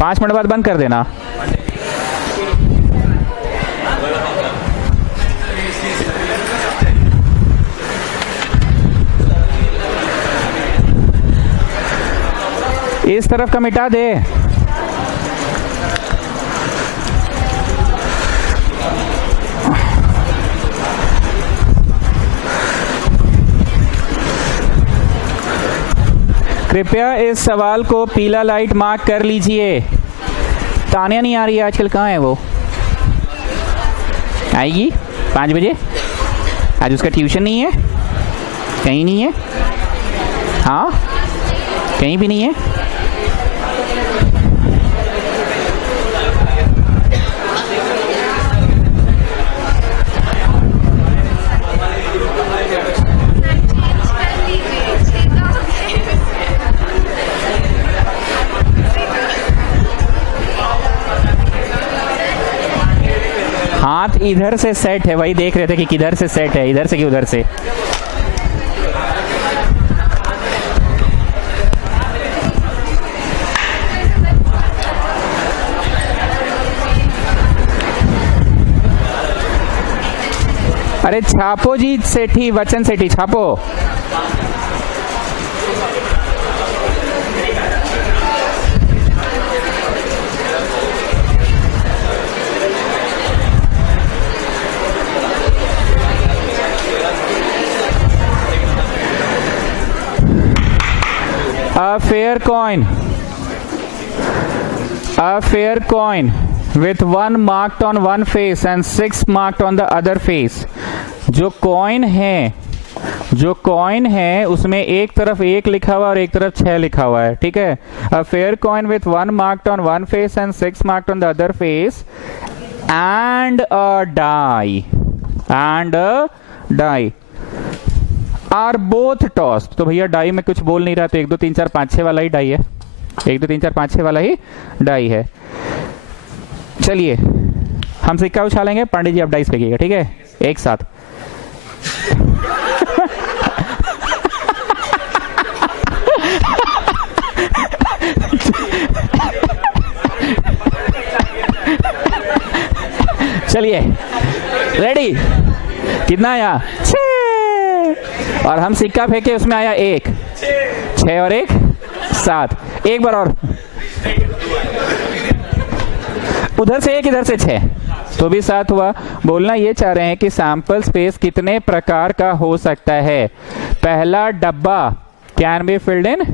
5 मिनट बाद बंद कर देना। इस तरफ का मिटा दे। कृपया इस सवाल को पीला लाइट मार्क कर लीजिए। तानिया नहीं आ रही है आजकल, कहाँ है वो? आएगी 5 बजे। आज उसका ट्यूशन नहीं है, कहीं नहीं है। हाँ, कहीं भी नहीं है। हाथ इधर से सेट है, वही देख रहे थे कि किधर से सेट है, इधर से कि उधर से। अरे छापो जी सेठी, वचन सेठी छापो। fair coin with 1 marked on one face and 6 marked on the other face. जो कॉइन है उसमें एक तरफ 1 लिखा हुआ और एक तरफ 6 लिखा हुआ है, ठीक है. A fair coin with 1 marked on one face and 6 marked on the other face and a die are both tossed. तो भैया डाई में कुछ बोल नहीं रहा, तो 1 2 3 4 5 6 वाला ही डाई है. 1 2 3 4 5 6 वाला ही डाई है. चलिए हम सिक्का उछालेंगे, पंडित जी आप डाइस फेंकिएगा, ठीक है, एक साथ. चलिए रेडी. कितना आया? 6. और हम सिक्का फेंके, उसमें आया 1. 6 और 1 7. एक बार और, उधर से 1 इधर से 6, तो भी 7 हुआ. बोलना ये चाह रहे हैं कि सैंपल स्पेस कितने प्रकार का हो सकता है. पहला डब्बा can be filled in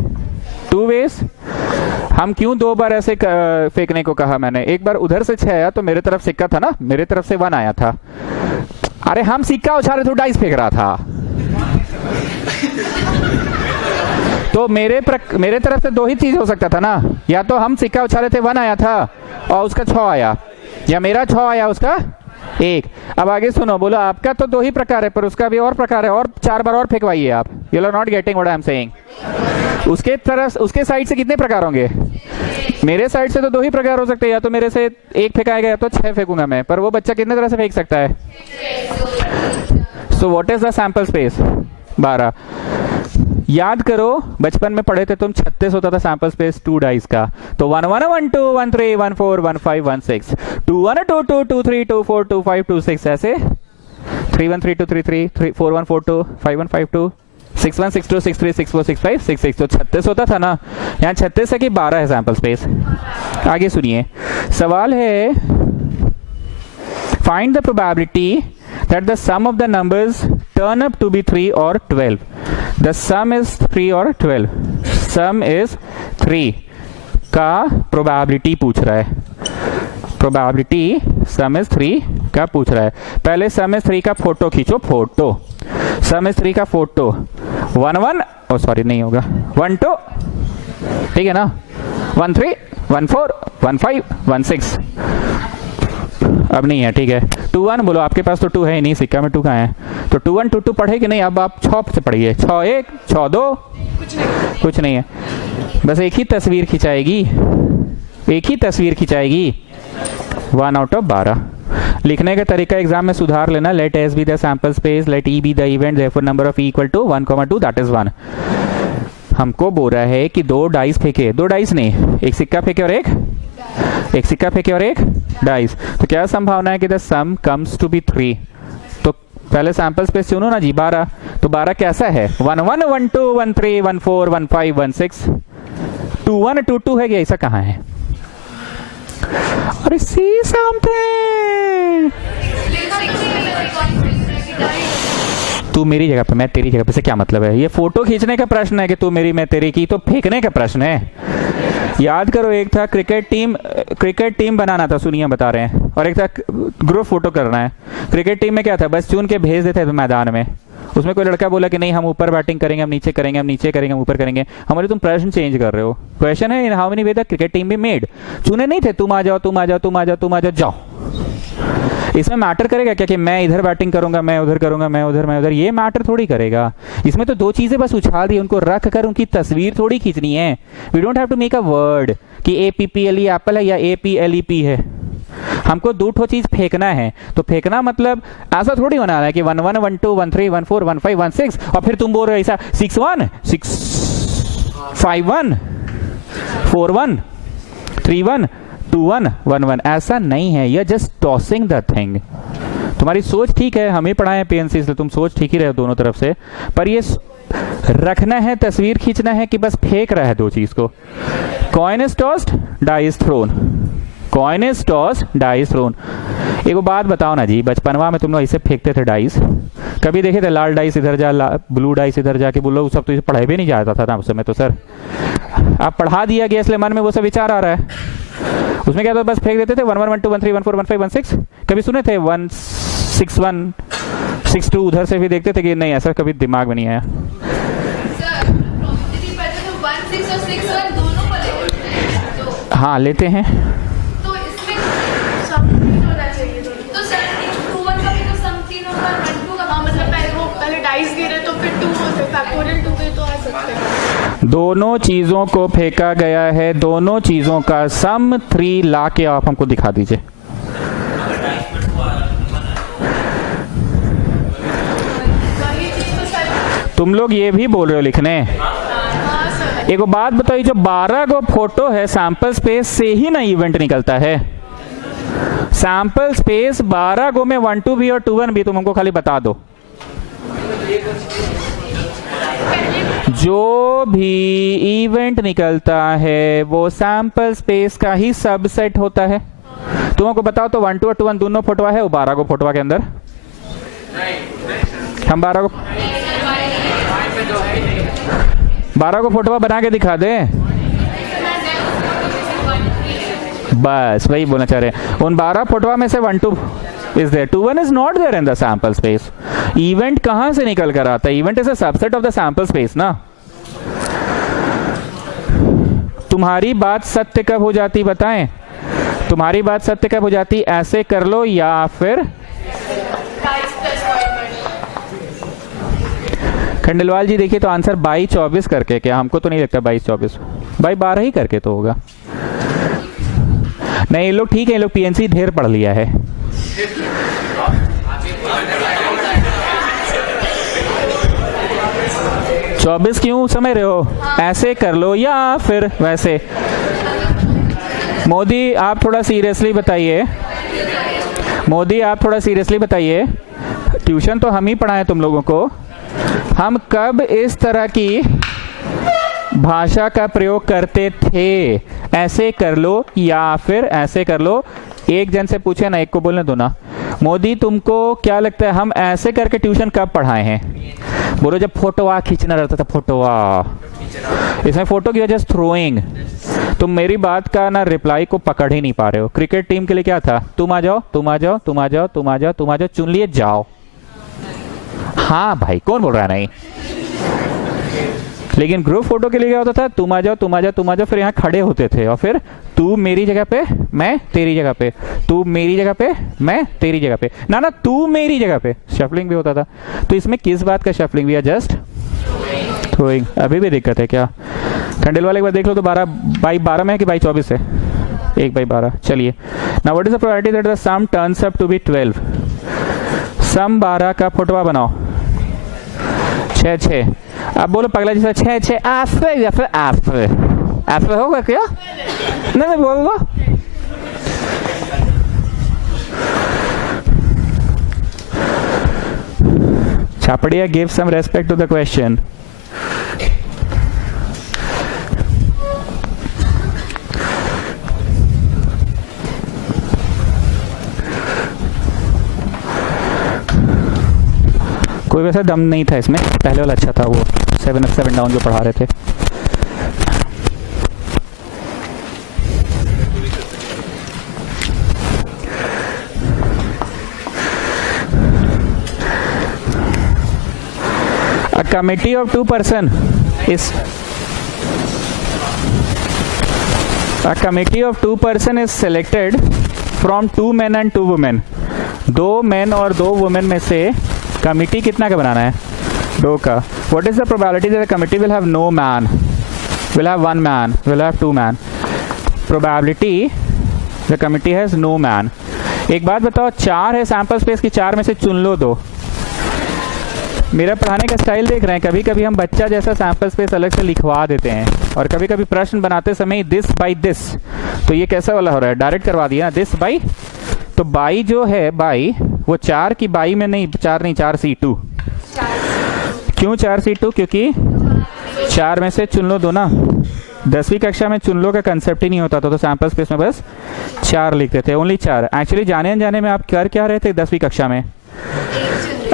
2 ways. हम क्यों 2 बार ऐसे फेंकने को कहा मैंने? एक बार उधर से 6 आया तो मेरे तरफ सिक्का था ना, मेरे तरफ से 1 आया था. अरे हम सिक्का उछाल रहे थे, डाइस फेंक रहा था, तो मेरे तरफ से 2 ही चीज हो सकता था ना. या तो हम सिक्का उछाले थे 1 आया था और उसका 6 आया, या मेरा 6 आया उसका 1. अब आगे सुनो, बोलो आपका तो 2 ही प्रकार है, पर उसका भी और प्रकार है, और 4 बार और फेंकवाइए आप. You are not getting what I am saying. उसके साइड से कितने प्रकार होंगे? मेरे साइड से तो 2 ही प्रकार हो सकते हैं, या तो मेरे से 1 फेंकाएगा या तो 6 फेंकूंगा मैं. पर वो बच्चा कितने तरह से फेंक सकता है? So what is the sample space? 12. याद करो बचपन में पढ़े थे तुम, 36 होता था सैंपल स्पेस 2 डाइस का. तो 1 1 1 2 1 3 1 4 1 5 1 6, 2 1 2 2 2 3 2 4 2 5 2 6, ऐसे 3 1 3 2 3 3 4 1 4 2 5 1 5 2 6 1 6 2 6 3 6 4 6 5 6 6. तो 36 होता था ना. यहाँ 36 है कि 12 है सैंपल स्पेस? आगे सुनिए, सवाल है find the probability that the sum of the numbers turn up to be 3 or 12. The sum is 3 or 12. Sum is 3 का probability पूछ रहा है. Probability sum is 3 का पूछ रहा है. पहले sum is 3 का फोटो खींचो. फोटो sum is 3 का फोटो 1 1 ओ सॉरी नहीं होगा 1 2, ठीक है ना, 1 3 1 4 1 5 1 6. अब नहीं है, ठीक है. 2 1 बोलो, आपके पास तो 2 है ही नहीं, सिक्का में 2 कहाँ है? तो 2 1 2 2 पढ़े कि नहीं? अब आप 6 से पढ़िए. 6 1 6 2 कुछ नहीं है, बस एक ही तस्वीर खिंचाएगी, 1 आउट ऑफ 12. लिखने का तरीका एग्जाम में सुधार लेना. Let S be the sample space, let E be the event, therefore number of E equal to 1 2, that is 1. हमको बोल रहा है कि 2 डाइस फेंके, 2 डाइस नहीं, एक सिक्का फेंके और एक सिक्का फेंके और एक डाइस. तो क्या संभावना है कि the sum comes to be 3? तो पहले सैंपल स्पेस चुनो ना जी, 12. तो 12 कैसा है? 1 1 1 2 1 3 1 4 1 5 1 6. 2 1 2 2 है क्या? ऐसा कहाँ है? अरे सी समथिंग. तू मेरी जगह पे, मैं तेरी जगह पे, से क्या मतलब है? ये फोटो खींचने का प्रश्न है कि तू मेरी मैं तेरी की, तो फेंकने का प्रश्न है. याद करो, एक था क्रिकेट टीम बनाना था, सुनिए बता रहे हैं, और एक था ग्रुप फोटो करना है. क्रिकेट टीम में क्या था? बस चुन के भेज देते थे मैदान में. उसमें कोई लड़का बोला कि नहीं हम ऊपर बैटिंग करेंगे, हम नीचे करेंगे, हम नीचे करेंगे, हम ऊपर करेंगे. हमारे तुम प्रश्न चेंज कर रहे हो. क्वेश्चन है in how many way the cricket team be made. चुने नहीं थे, तुम आ जाओ तुम आ जाओ तुम आ जाओ तुम आ जाओ जाओ. इसमें मैटर करेगा क्या कि मैं इधर बैटिंग करूंगा, मैं उधर करूंगा, मैं उधर? ये मैटर थोड़ी करेगा. इसमें तो 2 चीजें बस उछाल दी, उनको रख कर उनकी तस्वीर थोड़ी खींचनी है. We don't have to make a word कि APPLE एप्पल है या APLEP है. हमको 2 चीज फेंकना है. तो फेंकना मतलब ऐसा थोड़ी बनाना है कि 1 1 1 2 1 3 1 4 1 5 1 6 और फिर तुम बोल रहे हो ऐसा 6 1 6 5 1 4 1 3 1 2 1 1 1. ऐसा नहीं है. यह जस्ट टॉसिंग द थिंग. तुम्हारी सोच ठीक है, हम ही पढ़ाए PNC से, तुम सोच ठीक ही रहे हो दोनों तरफ से, पर ये रखना है, तस्वीर खींचना है कि बस फेंक रहा है 2 चीज को. Coin is tossed, die is thrown. Coin is tossed, die is thrown. एक बात बताओ ना जी, बचपनवा में तुम लोग ऐसे फेंकते थे डाइस? कभी देखे थे लाल डाइस इधर जा, ब्लू डाइस इधर जाके? बोलो सब तो पढ़ाई भी नहीं जाता था ना उस समय तो सर. आप पढ़ा दिया गया इसलिए मन में वो सब विचार आ रहा है। उसमें क्या था, बस फेंक देते थे 1 1 1 2 1 3 1 4 1 5 1 6। कभी सुने थे 1 6 1 6 2? उधर से भी देखते थे कि नहीं, ऐसा कभी दिमाग में नहीं आया। हाँ लेते हैं। तो इसमें सम 3 होना चाहिए। तो सर 2 1 का भी तो सम 3 होगा, 1 2 का। हाँ मतलब पहले डाइस गिरे तो फिर 2 होते, फैक्टोरियल 2 भी तो आ सकते हैं। दोनों चीजों को फेंका गया है, दोनों चीजों का सम 3 ला के आप हमको दिखा दीजिए। तुम लोग ये भी बोल रहे हो लिखने। एक बात बताइए, जो 12 गो फोटो है सैंपल स्पेस से ही ना इवेंट निकलता है। सैंपल स्पेस 12 गो में 1 2 भी और 2 1 भी, तुम हमको खाली बता दो। जो भी इवेंट निकलता है वो सैंपल स्पेस का ही सबसेट होता है। तुमको बताओ तो 1 2 और 2 1 दोनों फोटोआ है वो 12 गो फोटोआ के अंदर। हम 12 को फोटोआ बना के दिखा दे। बस वही बोलना चाह रहे हैं। उन 12 फोटोआ में से 1 2 is there, 2 1 is not there in the sample space. Event कहां से निकल कर आता है? Event is a subset of the sample space ना। तुम्हारी बात सत्य कब हो जाती बताएं? तुम्हारी बात सत्य कब हो जाती? ऐसे कर लो या फिर खंडेलवाल जी देखिए तो आंसर 22 24 करके, क्या हमको तो नहीं लगता 22 24, भाई 12 ही करके तो होगा। नहीं ये लोग ठीक है, ये लोग पीएनसी ढेर पढ़ लिया है। चौबीस क्यों समझ रहे हो? ऐसे कर लो या फिर वैसे। मोदी आप थोड़ा सीरियसली बताइए, मोदी आप थोड़ा सीरियसली बताइए। ट्यूशन तो हम ही पढ़ाएं तुम लोगों को। हम कब इस तरह की भाषा का प्रयोग करते थे? ऐसे कर लो या फिर ऐसे कर लो। एक जन से पूछे ना, एक को बोलने दो ना। मोदी तुमको क्या लगता है हम ऐसे करके ट्यूशन कब पढ़ाए हैं? बोलो जब फोटोआ खींचना रहता था, फोटोआ। इसमें फोटो की वजह से थ्रोइंग। तुम मेरी बात का ना रिप्लाई को पकड़ ही नहीं पा रहे हो। क्रिकेट टीम के लिए क्या था? तुम आ जाओ, तुम आ जाओ, तुम आ जाओ, तुम आ जाओ, तुम आ जाओ, चुन लिए जाओ। हाँ भाई कौन बोल रहा है नहीं? लेकिन ग्रुप फोटो के लिए क्या होता था? तुम आ जाओ, तुम आ जाओ, तुम आ जाओ, फिर यहाँ खड़े होते थे और फिर तू मेरी जगह पे, मैं तेरी जगह पे, तू मेरी जगह पे, मैं तेरी जगह पे, ना ना तू मेरी जगह पे। शफलिंग भी होता था। तो इसमें किस बात का शफलिंग भी है? Just throwing. अभी भी दिक्कत है क्या? खंडेल वाले एक बार देख लो तो 12 में है कि 22 है? 1/12। चलिए now what is the probability that the sum turns up to be 12? Sum 12 का फोटोआ बनाओ। 6 6। अब बोलो पगला जैसा 6 6 आफे या फिर आफे आफे होगा क्या? नहीं बोलो। Chhaparia give some respect to the question. कोई वैसा दम नहीं था इसमें। पहले वाला अच्छा था, वो 7 up 7 down जो पढ़ा रहे थे। A committee of 2 person is a committee of 2 person is selected from 2 men and 2 women. 2 men और 2 women में से कमिटी कितना का बनाना है? 2 का। What is the probability that the committee will have no man? Will have 1 man? Will have 2 man? Probability the committee has no man. एक बात बताओ, 4 है सैंपल स्पेस की, 4 में से चुन लो 2। मेरा पढ़ाने का स्टाइल देख रहे हैं। कभी कभी हम बच्चा जैसा सैंपल स्पेस अलग से लिखवा देते हैं और कभी कभी प्रश्न बनाते समय दिस बाई दिस। तो ये कैसा वाला हो रहा है? डायरेक्ट करवा दिया ना, दिस बाई। तो बाई जो है बाई वो 4 की बाई में नहीं, 4 नहीं 4C2। क्यों 4C2? क्योंकि 4 में से चुन लो 2 ना। 10वीं कक्षा में चुन लो का कंसेप्ट ही नहीं होता था, तो सैंपल स्पेस में बस 4 लिखते थे, ओनली 4। एक्चुअली जाने अनजाने में आप कर क्या रहे थे 10वीं कक्षा में?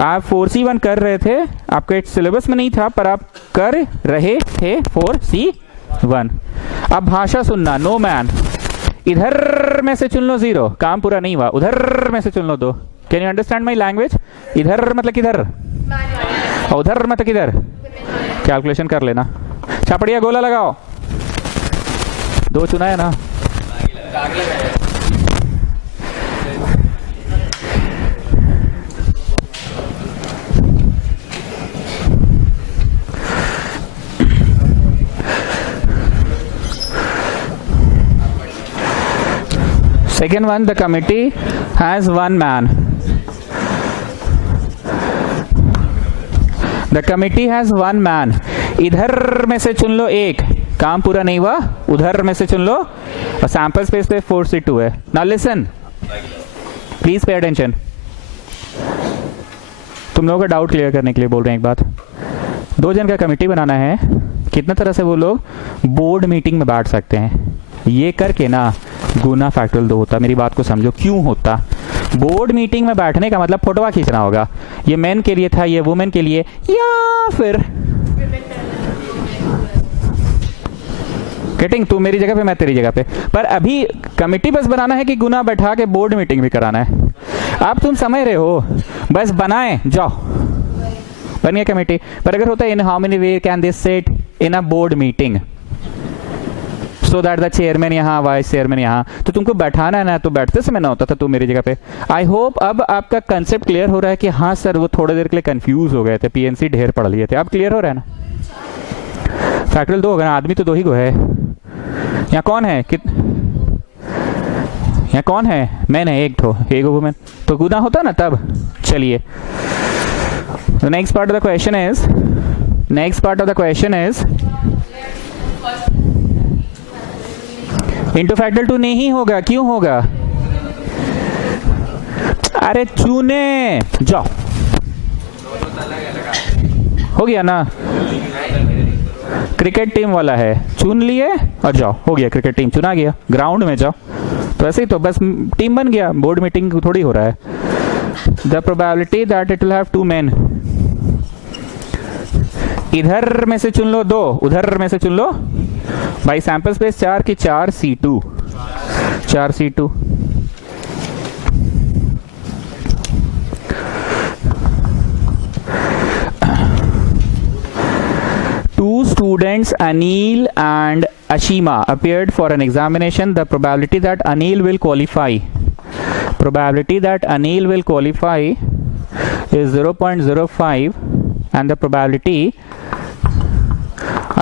आप 4C1 कर रहे थे। आपके सिलेबस में नहीं था पर आप कर रहे थे 1। अब भाषा सुनना, नो मैन, इधर में से चुन लो 0, काम पूरा नहीं हुआ, उधर में से चुन लो 2। Can you understand my language? इधर मतलब किधर और उधर मतलब किधर, कैलकुलेशन कर लेना। छापड़िया गोला लगाओ, 2 चुना है ना। Second one, the committee has 1 man. The committee has 1 man. इधर में से चुन लो 1, काम पूरा नहीं हुआ, उधर में से चुन लो, और सैंपल स्पेस पे 4C2 है। Now listen, please pay attention. तुम लोगों का डाउट क्लियर करने के लिए बोल रहे हैं एक बात। 2 जन का कमेटी बनाना है, कितना तरह से वो लोग बोर्ड मीटिंग में बैठ सकते हैं। ये करके ना गुना फैक्टोरियल 2 होता। मेरी बात को समझो क्यों होता। बोर्ड मीटिंग में बैठने का मतलब फोटोवा खींचना होगा। ये मेन के लिए था, ये वुमेन के लिए, या फिर गेटिंग, तू मेरी जगह पे, मैं तेरी जगह पे। पर अभी कमेटी बस बनाना है कि गुना बैठा के बोर्ड मीटिंग भी कराना है। आप तुम समझ रहे हो, बस बनाए जाओ, बन गया कमेटी। पर अगर होता है in how many way can this sit in a board meeting, so that the chairman यहाँ, वाइस चेयरमैन यहाँ, तो तुमको बैठाना है ना, तो बैठते समय ना होता था तू मेरी जगह पे। आई होप अब आपका कंसेप्ट क्लियर हो रहा है कि हाँ सर वो थोड़ी देर के लिए कंफ्यूज हो गए थे, पीएनसी ढेर पढ़ लिए थे। अब क्लियर हो रहा है ना? फैक्टोरियल 2 होगा ना, आदमी तो 2 ही को है। यहाँ कौन है, यहाँ कौन है? मैन है, एक वुमेन, तो गुना होता ना तब। चलिए, the next part of the question is into factorial 2 नहीं होगा। क्यों होगा? अरे चुने जाओ, हो गया ना। क्रिकेट टीम वाला है, चुन लिए और जाओ, हो गया, क्रिकेट टीम चुना गया, ग्राउंड में जाओ। तो ऐसे ही तो बस टीम बन गया, बोर्ड मीटिंग थोड़ी हो रहा है। The probability that it will have 2 men, इधर में से चुन लो 2, उधर में से चुन लो भाई। सैंपल स्पेस 4 की 4C2, 4C2। Two students, Anil and Ashima, appeared for an examination. The probability that Anil will qualify is 0.05, and the probability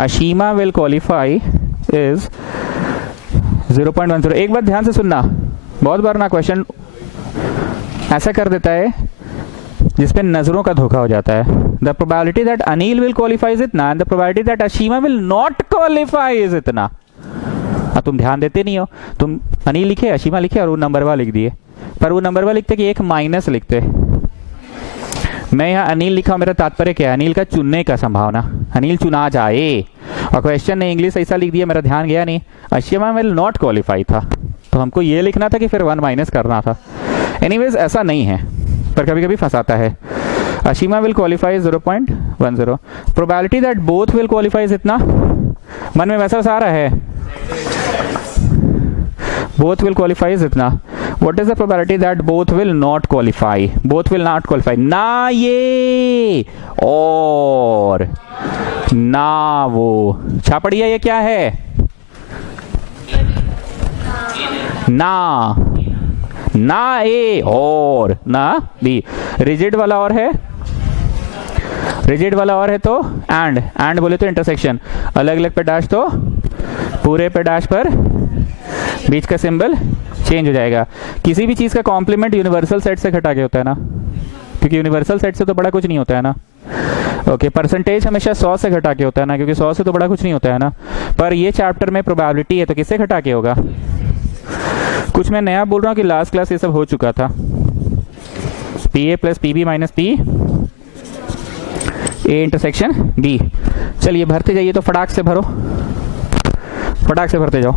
Ashima will qualify is 0.10। एक बार ध्यान से सुनना, बहुत बार ना क्वेश्चन ऐसा कर देता है जिसपे नजरों का धोखा हो जाता है। The probability that Anil will qualify is इतना, and the probability that Ashima will not qualify is इतना। तुम ध्यान देते नहीं हो, तुम अनिल लिखे, अशीमा लिखे और वो नंबरवा लिख दिए। पर वो नंबरवा लिखते कि एक माइनस लिखते। मैं यहाँ अनिल लिखा, मेरा तात्पर्य क्या है? अनिल का चुनने का संभावना, अनिल चुना जाए। और क्वेश्चन ने इंग्लिश ऐसा लिख दिया, मेरा ध्यान गया नहीं, अशीमा विल नॉट क्वालिफाई था, तो हमको ये लिखना था कि फिर 1 माइनस करना था। एनीवेज ऐसा नहीं है, पर कभी कभी फंसाता है। Ashima will qualify 0.10। Probability that both will qualify इतना, मन में वैसा आ रहा है, बोथ विल क्वालिफाई इतना। What is the probability that both will not qualify? Both will not qualify, ना ये और ना वो। छापड़िया ये क्या है? ना, ना ए और ना बी। रिजिड वाला और है, रिजिड वाला और है तो एंड बोले तो इंटरसेक्शन, अलग अलग पे डैश तो पूरे पे डैश पर बीच का सिंबल चेंज हो जाएगा। किसी भी चीज का कॉम्प्लीमेंट यूनिवर्सल सेट से घटा के होता है ना, क्योंकि यूनिवर्सल सेट से तो बड़ा कुछ नहीं होता है ना। ओके, परसेंटेज हमेशा 100 से घटा के होता है ना, क्योंकि 100 से तो बड़ा कुछ नहीं होता है ना। पर ये चैप्टर में प्रोबेबिलिटी है तो किससे घटा के होगा? कुछ मैं नया बोल रहा हूँ कि लास्ट क्लास ये सब हो चुका था। P A plus P B minus P A intersection B. चलिए भरते जाइए, तो फटाक से भरो, फटाक से भरते जाओ।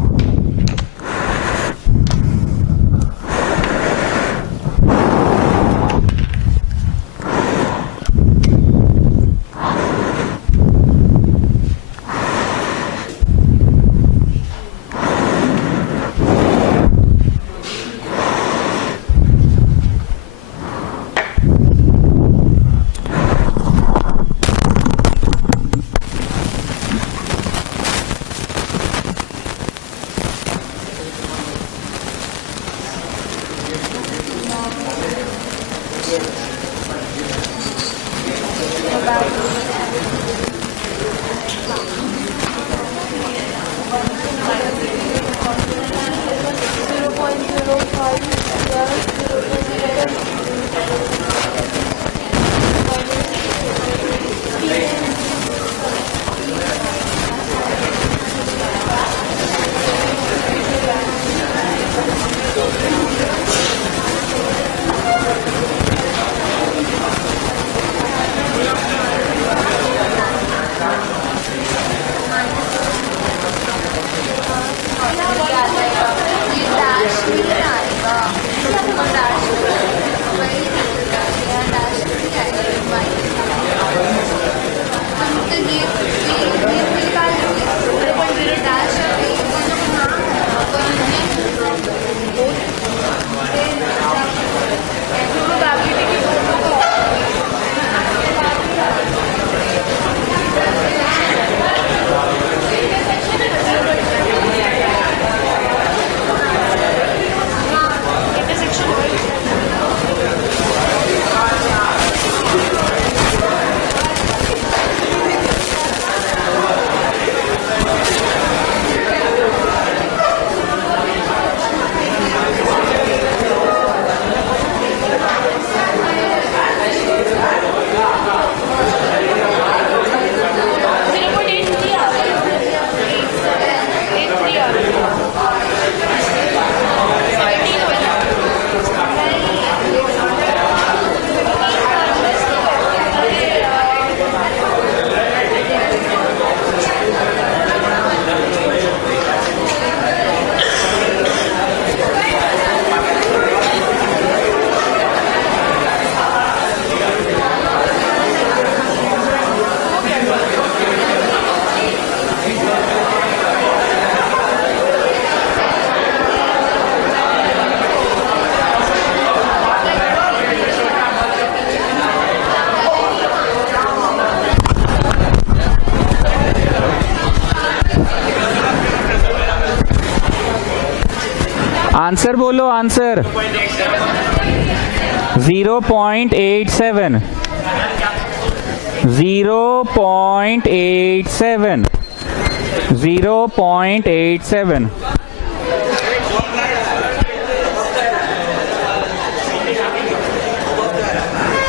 आंसर बोलो, answer 0.87, 0.87, 0.87.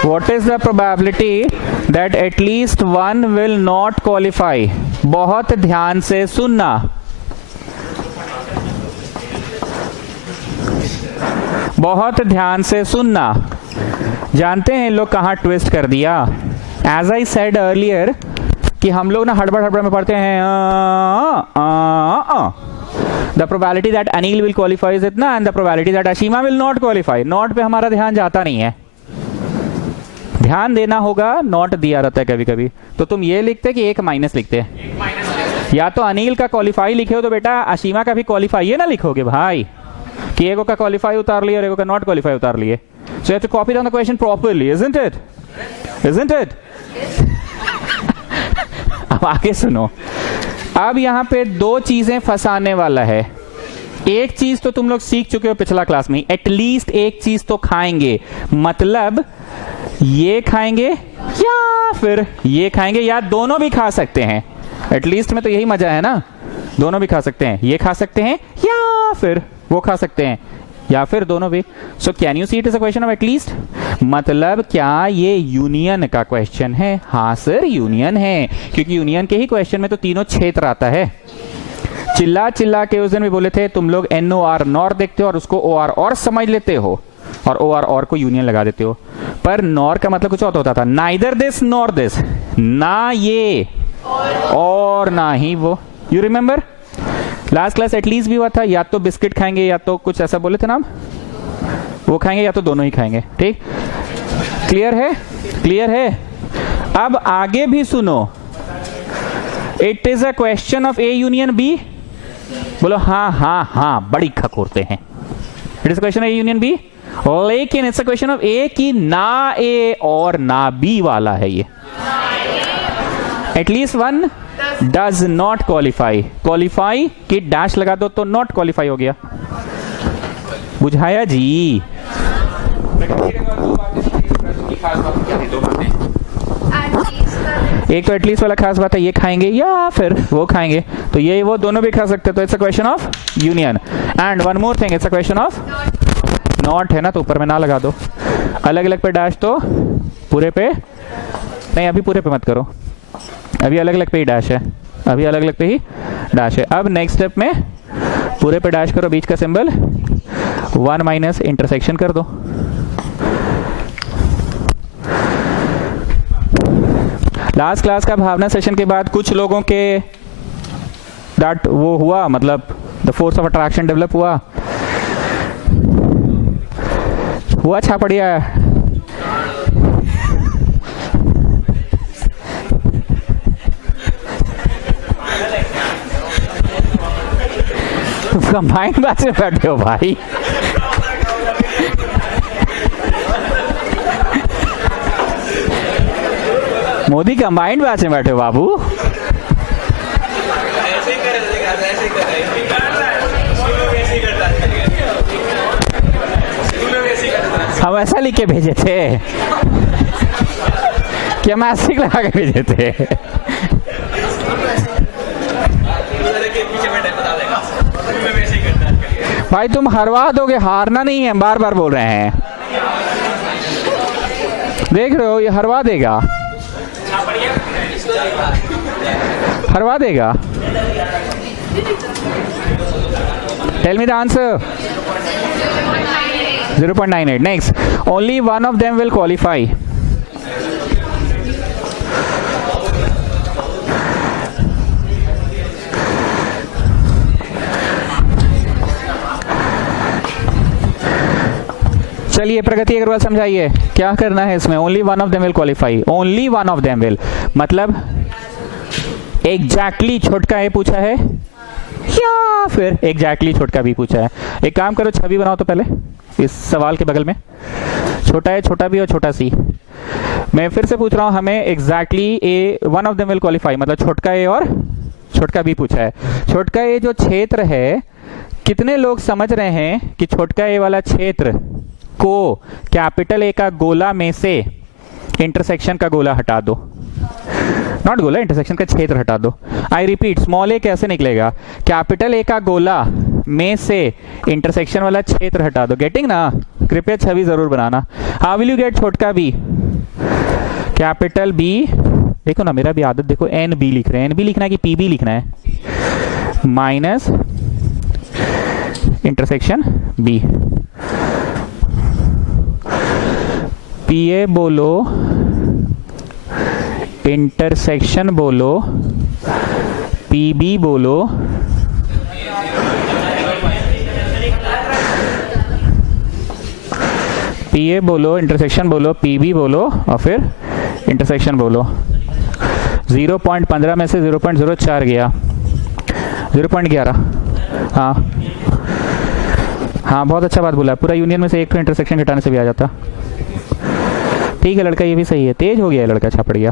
What is the probability that at least one will not qualify? बहुत ध्यान से सुनना, बहुत ध्यान से सुनना। जानते हैं लोग कहाँ ट्विस्ट कर दिया? एज आई सेड अर्लियर कि हम लोग ना हड़बड़ हड़बड़ में पढ़ते हैं the probability that Anil will qualify is इतना and the probability that Ashima will not qualify. Not पे हमारा ध्यान जाता नहीं है, ध्यान देना होगा। नॉट दिया रहता है कभी कभी, तो तुम ये लिखते कि एक माइनस लिखते हैं। या तो अनिल का क्वालिफाई लिखे हो तो बेटा अशीमा का भी क्वालिफाई ये ना लिखोगे भाई कि एगो का क्वालिफाई उतार लिए और एगो का नॉट क्वालिफाई उतार लिए। So you have to copy down the question properly, isn't it? Isn't it? अब आगे सुनो। अब यहां पे दो चीजें फंसाने वाला है। एक चीज तो तुम लोग सीख चुके हो पिछला क्लास में, एटलीस्ट एक चीज तो खाएंगे। मतलब ये खाएंगे या फिर ये खाएंगे, या दोनों भी खा सकते हैं। एटलीस्ट में तो यही मजा है ना, दोनों भी खा सकते हैं। ये खा सकते हैं या फिर वो खा सकते हैं, या फिर दोनों भी। So can you see it is a question of at least? मतलब क्या ये यूनियन का क्वेश्चन है? हाँ सर यूनियन है, क्योंकि यूनियन के ही क्वेश्चन में तो तीनों क्षेत्र आता है। चिल्ला चिल्ला के उस दिन भी बोले थे तुम लोग NOR नॉर देखते हो और उसको OR और समझ लेते हो और OR और को यूनियन लगा देते हो। पर नॉर का मतलब कुछ और होता था, नाइदर दिस नॉर दिस, ना ये और ना ही वो। You remember last class at least भी हुआ था, या तो बिस्किट खाएंगे या तो कुछ ऐसा बोले थे ना, वो खाएंगे या तो दोनों ही खाएंगे। ठीक, क्लियर है? क्लियर है? अब आगे भी सुनो। It is a question of A union B। बोलो हाँ हाँ हाँ, बड़ी खकोरते हैं। It is question A union B, लेकिन it's a question of A की ना A और ना B वाला है ये। At least one does not qualify. Qualify की डैश लगा दो तो नॉट क्वालिफाई हो गया। बुझाया जी? एक तो एटलीस्ट वाला खास बात है, ये खाएंगे या फिर वो खाएंगे, तो ये वो दोनों भी खा सकते हैं, तो it's a question of union. And one more thing, it's a question of not, है ना, तो ऊपर में ना लगा दो। अलग अलग पे डैश तो पूरे पे नहीं, अभी पूरे पे मत करो, अभी अलग अलग पे ही डैश है, अभी अलग अलग पे ही डैश है। अब नेक्स्ट स्टेप में पूरे पे डैश करो, बीच का सिंबल 1 माइनस इंटरसेक्शन कर दो। लास्ट क्लास का भावना सेशन के बाद कुछ लोगों के दैट वो हुआ, मतलब the force of attraction develop हुआ छापड़िया। कंबाइंड बैच में बैठे हो भाई, मोदी कंबाइंड बैच में बैठे हो बाबू। हम ऐसा लिख के भेजे थे क्या, मैस्टिक लगा के भेजे थे? भाई तुम हरवा दोगे, हारना नहीं है, बार बार बोल रहे हैं, देख रहे हो ये हरवा देगा, हरवा देगा। Tell me the answer. 0.98। Next, only one of them will qualify. चलिए प्रगति अग्रवाल समझाइए क्या करना है इसमें। Only one of them will qualify, only one of them will मतलब एग्जैक्टली छोटका ए पूछा है या फिर एग्जैक्टली छोटका बी पूछा है। एक काम करो, छवि बनाओ तो पहले इस सवाल के बगल में, छोटा ए, छोटा बी और छोटा सी। मैं फिर से पूछ रहा हूं, हमें exactly A one of them will qualify मतलब छोटका ए और छोटका बी पूछा है। छोटका ए जो क्षेत्र है, कितने लोग समझ रहे हैं कि छोटका ए वाला क्षेत्र को कैपिटल ए का गोला में से इंटरसेक्शन का गोला हटा दो, नॉट गोला, इंटरसेक्शन का क्षेत्र हटा दो। आई रिपीट, स्मॉल ए कैसे निकलेगा, कैपिटल ए का गोला में से इंटरसेक्शन वाला क्षेत्र हटा दो। गेटिंग ना? कृपया छवि जरूर बनाना। हाउ विल यू गेट छोटका बी? कैपिटल बी, देखो ना मेरा भी आदत देखो, एन बी लिख रहे हैं, एन बी लिखना है कि पी बी लिखना है, minus intersection B. P A बोलो, इंटरसेक्शन बोलो, पी बी बोलो, पी ए बोलो, इंटरसेक्शन बोलो, पी बी बोलो और फिर इंटरसेक्शन बोलो। 0.15 में से 0.04 गया, 0.11। हाँ हाँ, बहुत अच्छा बात बोला, पूरा यूनियन में से एक तो इंटरसेक्शन घटाने से भी आ जाता। ठीक है लड़का, ये भी सही है, तेज हो गया है लड़का, छापड़िया।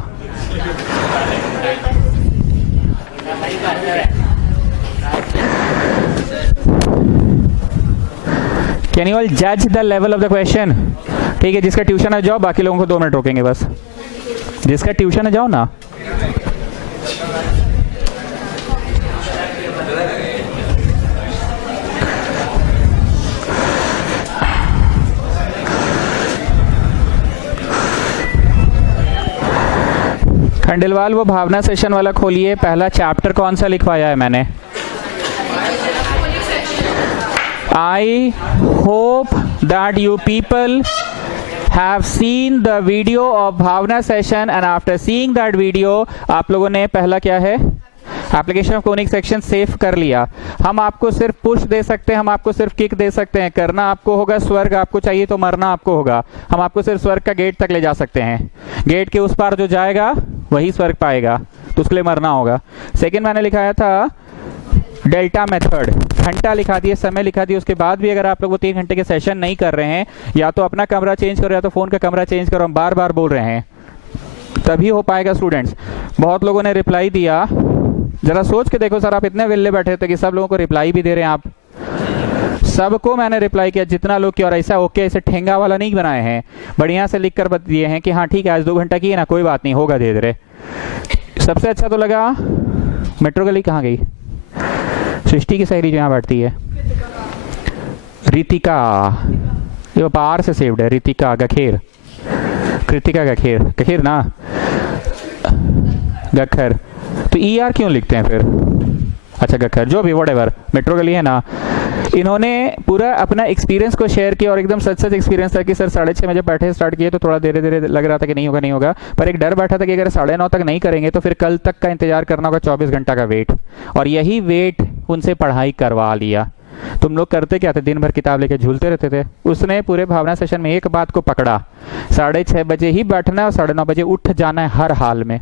कैन यू ऑल जज the level of the question? ठीक है, जिसका ट्यूशन है जाओ, बाकी लोगों को 2 मिनट रोकेंगे बस। जिसका ट्यूशन है जाओ ना। खंडेलवाल वो भावना सेशन वाला खोलिए, पहला चैप्टर कौन सा लिखवाया है मैंने? I hope that you people have seen the video of Bhavna session and after seeing that video आप लोगों ने पहला क्या है, application of conic section save कर लिया। हम आपको सिर्फ पुश दे सकते हैं, हम आपको सिर्फ किक दे सकते हैं, करना आपको होगा स्वर्ग, आपको चाहिए तो मरना आपको होगा। हम आपको सिर्फ स्वर्ग का गेट तक ले जा सकते हैं, गेट के उस पार जो जाएगा वही स्वर्ग पाएगा, तो उसके लिए मरना होगा। सेकेंड मैंने लिखाया था डेल्टा मेथड, घंटा लिखा दिए, समय लिखा दिए, उसके बाद भी अगर आप लोग वो 3 घंटे के सेशन नहीं कर रहे हैं, या तो अपना कमरा चेंज करो या तो फोन का कमरा चेंज करो, हम बार बार बोल रहे हैं, तभी हो पाएगा स्टूडेंट्स। बहुत लोगों ने रिप्लाई दिया, जरा सोच के देखो सर, आप इतने विल्ले बैठे थे कि सब लोगों को रिप्लाई भी दे रहे हैं आप। सबको मैंने रिप्लाई किया, जितना लोग किया, और ऐसा ओके ऐसे ठेंगा वाला नहीं बनाए हैं, बढ़िया से लिख कर बता दिए हैं कि हाँ ठीक है आज 2 घंटा की है ना, कोई बात नहीं, होगा धीरे धीरे। सबसे अच्छा तो लगा मेट्रो गली कहाँ गई, सृष्टि की सहेली जो यहाँ बैठती है, रितिका, ये बाहर से सेव्ड है, रितिका गखेर, कृतिका गखेर, गखेर ना गखर, तो ER क्यों लिखते हैं फिर, अच्छा गखर, जो भी व्हाटएवर, मेट्रो गली है ना। इन्होंने पूरा अपना एक्सपीरियंस को शेयर किया और एकदम सच एक्सपीरियंस था कि सर 6:30 बजे बैठे स्टार्ट किए तो थोड़ा धीरे धीरे लग रहा था कि नहीं होगा, पर एक डर बैठा था कि अगर 9:30 तक नहीं करेंगे तो फिर कल तक का इंतजार करना होगा, 24 घंटा का वेट, और यही वेट उनसे पढ़ाई करवा लिया। तुम लोग करते क्या थे, दिन भर किताब लेके झूलते रहते थे। उसने पूरे भावना सेशन में एक बात को पकड़ा, 6:30 बजे ही बैठना है और 9:30 बजे उठ जाना है हर हाल में।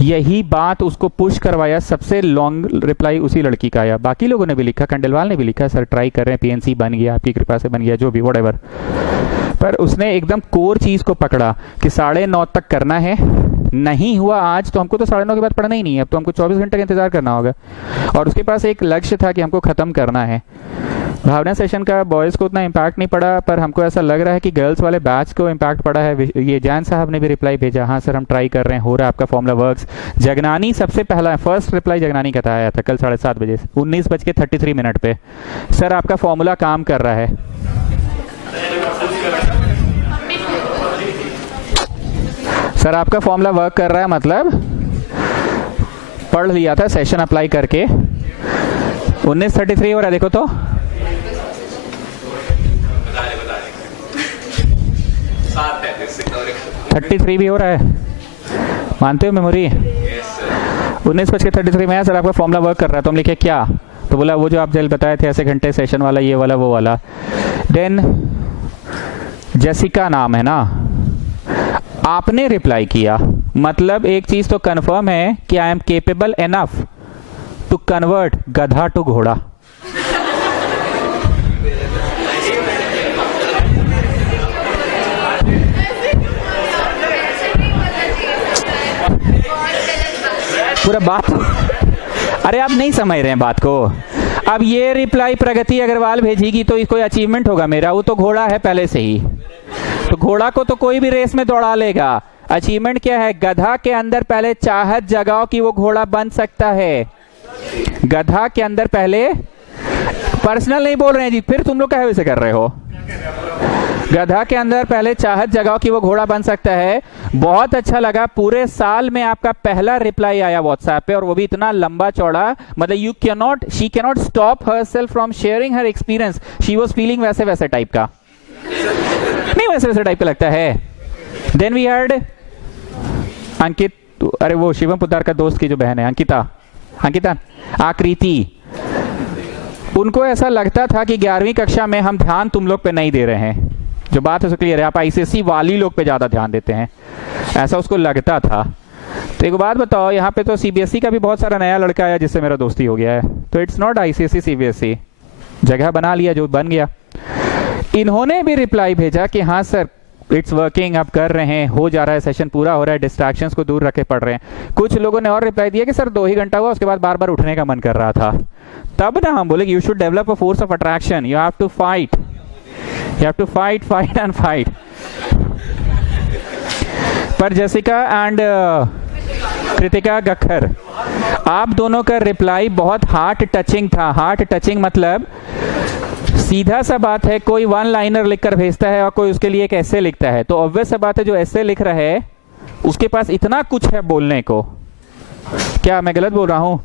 यही बात उसको पुश करवाया। सबसे लॉन्ग रिप्लाई उसी लड़की का आया, बाकी लोगों ने भी लिखा, खंडेलवाल ने भी लिखा सर ट्राई कर रहे हैं, PNC बन गया, आपकी कृपा से बन गया, जो भी व्हाटएवर, पर उसने एकदम कोर चीज को पकड़ा कि 9:30 तक करना है। नहीं हुआ आज तो हमको तो 9:30 के बाद पढ़ना ही नहीं है, अब तो हमको 24 घंटे का इंतजार करना होगा। और उसके पास एक लक्ष्य था कि हमको खत्म करना है। भावना सेशन का बॉयज़ को उतना इम्पैक्ट नहीं पड़ा, पर हमको ऐसा लग रहा है कि गर्ल्स वाले बैच को इम्पैक्ट पड़ा है। ये जैन साहब ने भी रिप्लाई भेजा, हाँ सर हम ट्राई कर रहे हैं, हो रहा है आपका फॉर्मूला वर्क्स। जगनानी सबसे पहला फर्स्ट रिप्लाई जगनानी का आया था कल 7:30 बजे 19:33 पे, सर आपका फॉर्मूला काम कर रहा है। सर आपका फॉर्मूला वर्क कर रहा है, मतलब पढ़ लिया था सेशन अप्लाई करके। 19:33 हो रहा है, देखो तो 33 भी हो रहा है, मानते हो मेमोरी? 19:33 में सर आपका फॉर्मूला वर्क कर रहा है, तो हम लिखे क्या, तो बोला वो जो आप जल बताए थे ऐसे घंटे सेशन वाला, ये वाला वो वाला। देन जेसिका नाम है ना, आपने रिप्लाई किया, मतलब एक चीज तो कंफर्म है कि I am capable enough to convert गधा टू घोड़ा। पूरा बात, अरे आप नहीं समझ रहे हैं बात को। अब ये रिप्लाई प्रगति अग्रवाल भेजेगी तो कोई अचीवमेंट होगा मेरा, वो तो घोड़ा है पहले से ही, तो घोड़ा को तो कोई भी रेस में दौड़ा लेगा। अचीवमेंट क्या है, गधा के अंदर पहले चाहत जगाओ कि वो घोड़ा बन सकता है। गधा के अंदर पहले, पर्सनल नहीं बोल रहे हैं जी, फिर तुम लोग क्या वैसे कर रहे हो। गधा के अंदर पहले चाहत जगाओ कि वो घोड़ा बन सकता है। बहुत अच्छा लगा, पूरे साल में आपका पहला रिप्लाई आया व्हाट्सएप पे, और वो भी इतना लंबा चौड़ा, मतलब she cannot stop herself from sharing her experience. She was feeling वैसे टाइप का, नहीं वैसे टाइप का लगता है। देन वी हर्ड अंकित, अरे वो शिवम पुद्दार का दोस्त की जो बहन है अंकिता आकृति, उनको ऐसा लगता था कि 11वीं कक्षा में हम ध्यान तुम लोग पे नहीं दे रहे हैं। जो बात है क्लियर है, आप ICSE वाली लोग पे ज्यादा ध्यान देते हैं, ऐसा उसको लगता था। तो एक बात बताओ, यहाँ पे तो CBSE का भी बहुत सारा नया लड़का आया जिससे मेरा दोस्ती हो गया है, तो इट्स नॉट ICSE CBSE, जगह बना लिया जो बन गया। इन्होंने भी रिप्लाई भेजा कि हाँ सर इट्स वर्किंग, आप कर रहे हैं, हो जा रहा है, सेशन पूरा हो रहा है, डिस्ट्रैक्शंस को दूर रखे पढ़ रहे हैं। कुछ लोगों ने और रिप्लाई दिया कि सर 2 ही घंटा हुआ, उसके बाद बार बार उठने का मन कर रहा था। तब ना हम बोले you should develop a force of attraction, you have to fight, fight and fight. पर जेसिका एंड कृतिका गखर, आप दोनों का रिप्लाई बहुत हार्ट टचिंग था। हार्ट टचिंग मतलब सीधा सा बात है, कोई 1 लाइनर लिखकर भेजता है और कोई उसके लिए एक एसे लिखता है, तो ऑब्वियस सा बात है जो एसे लिख रहा है उसके पास इतना कुछ है बोलने को। क्या मैं गलत बोल रहा हूं?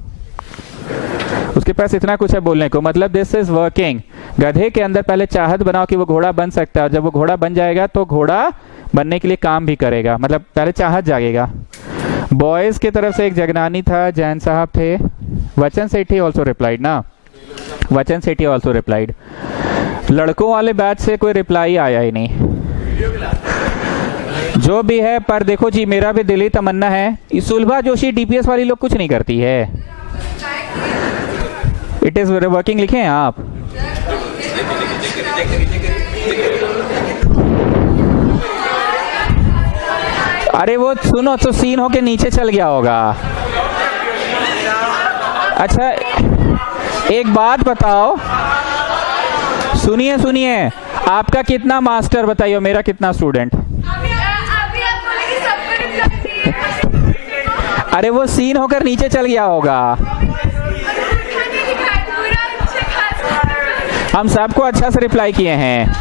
उसके पास इतना कुछ है बोलने को, मतलब दिस इज वर्किंग। गधे के अंदर पहले चाहत बनाओ कि वो घोड़ा बन सकता है, और जब वो घोड़ा बन जाएगा तो घोड़ा बनने के लिए काम भी करेगा, मतलब पहले चाहत जागेगा। बॉयज की तरफ से एक जगनानी था, जैन साहब थे, वचन सेठी ऑल्सो रिप्लाइड ना, वचन सेठी ऑल्सो रिप्लाइड। लड़कों वाले बैच से कोई रिप्लाई आया ही नहीं, जो भी है। पर देखो जी, मेरा भी दिली तमन्ना है, सुलभा जोशी DPS वाली लोग कुछ नहीं करती है, इट इज वर्किंग, लिखे हैं आप। अरे वो सुनो तो सीन होके नीचे चल गया होगा। अच्छा एक बात बताओ, सुनिए सुनिए, आपका कितना मास्टर बताइए, मेरा कितना स्टूडेंट? अरे वो सीन होकर नीचे चल गया होगा। हम सबको अच्छा से रिप्लाई किए हैं।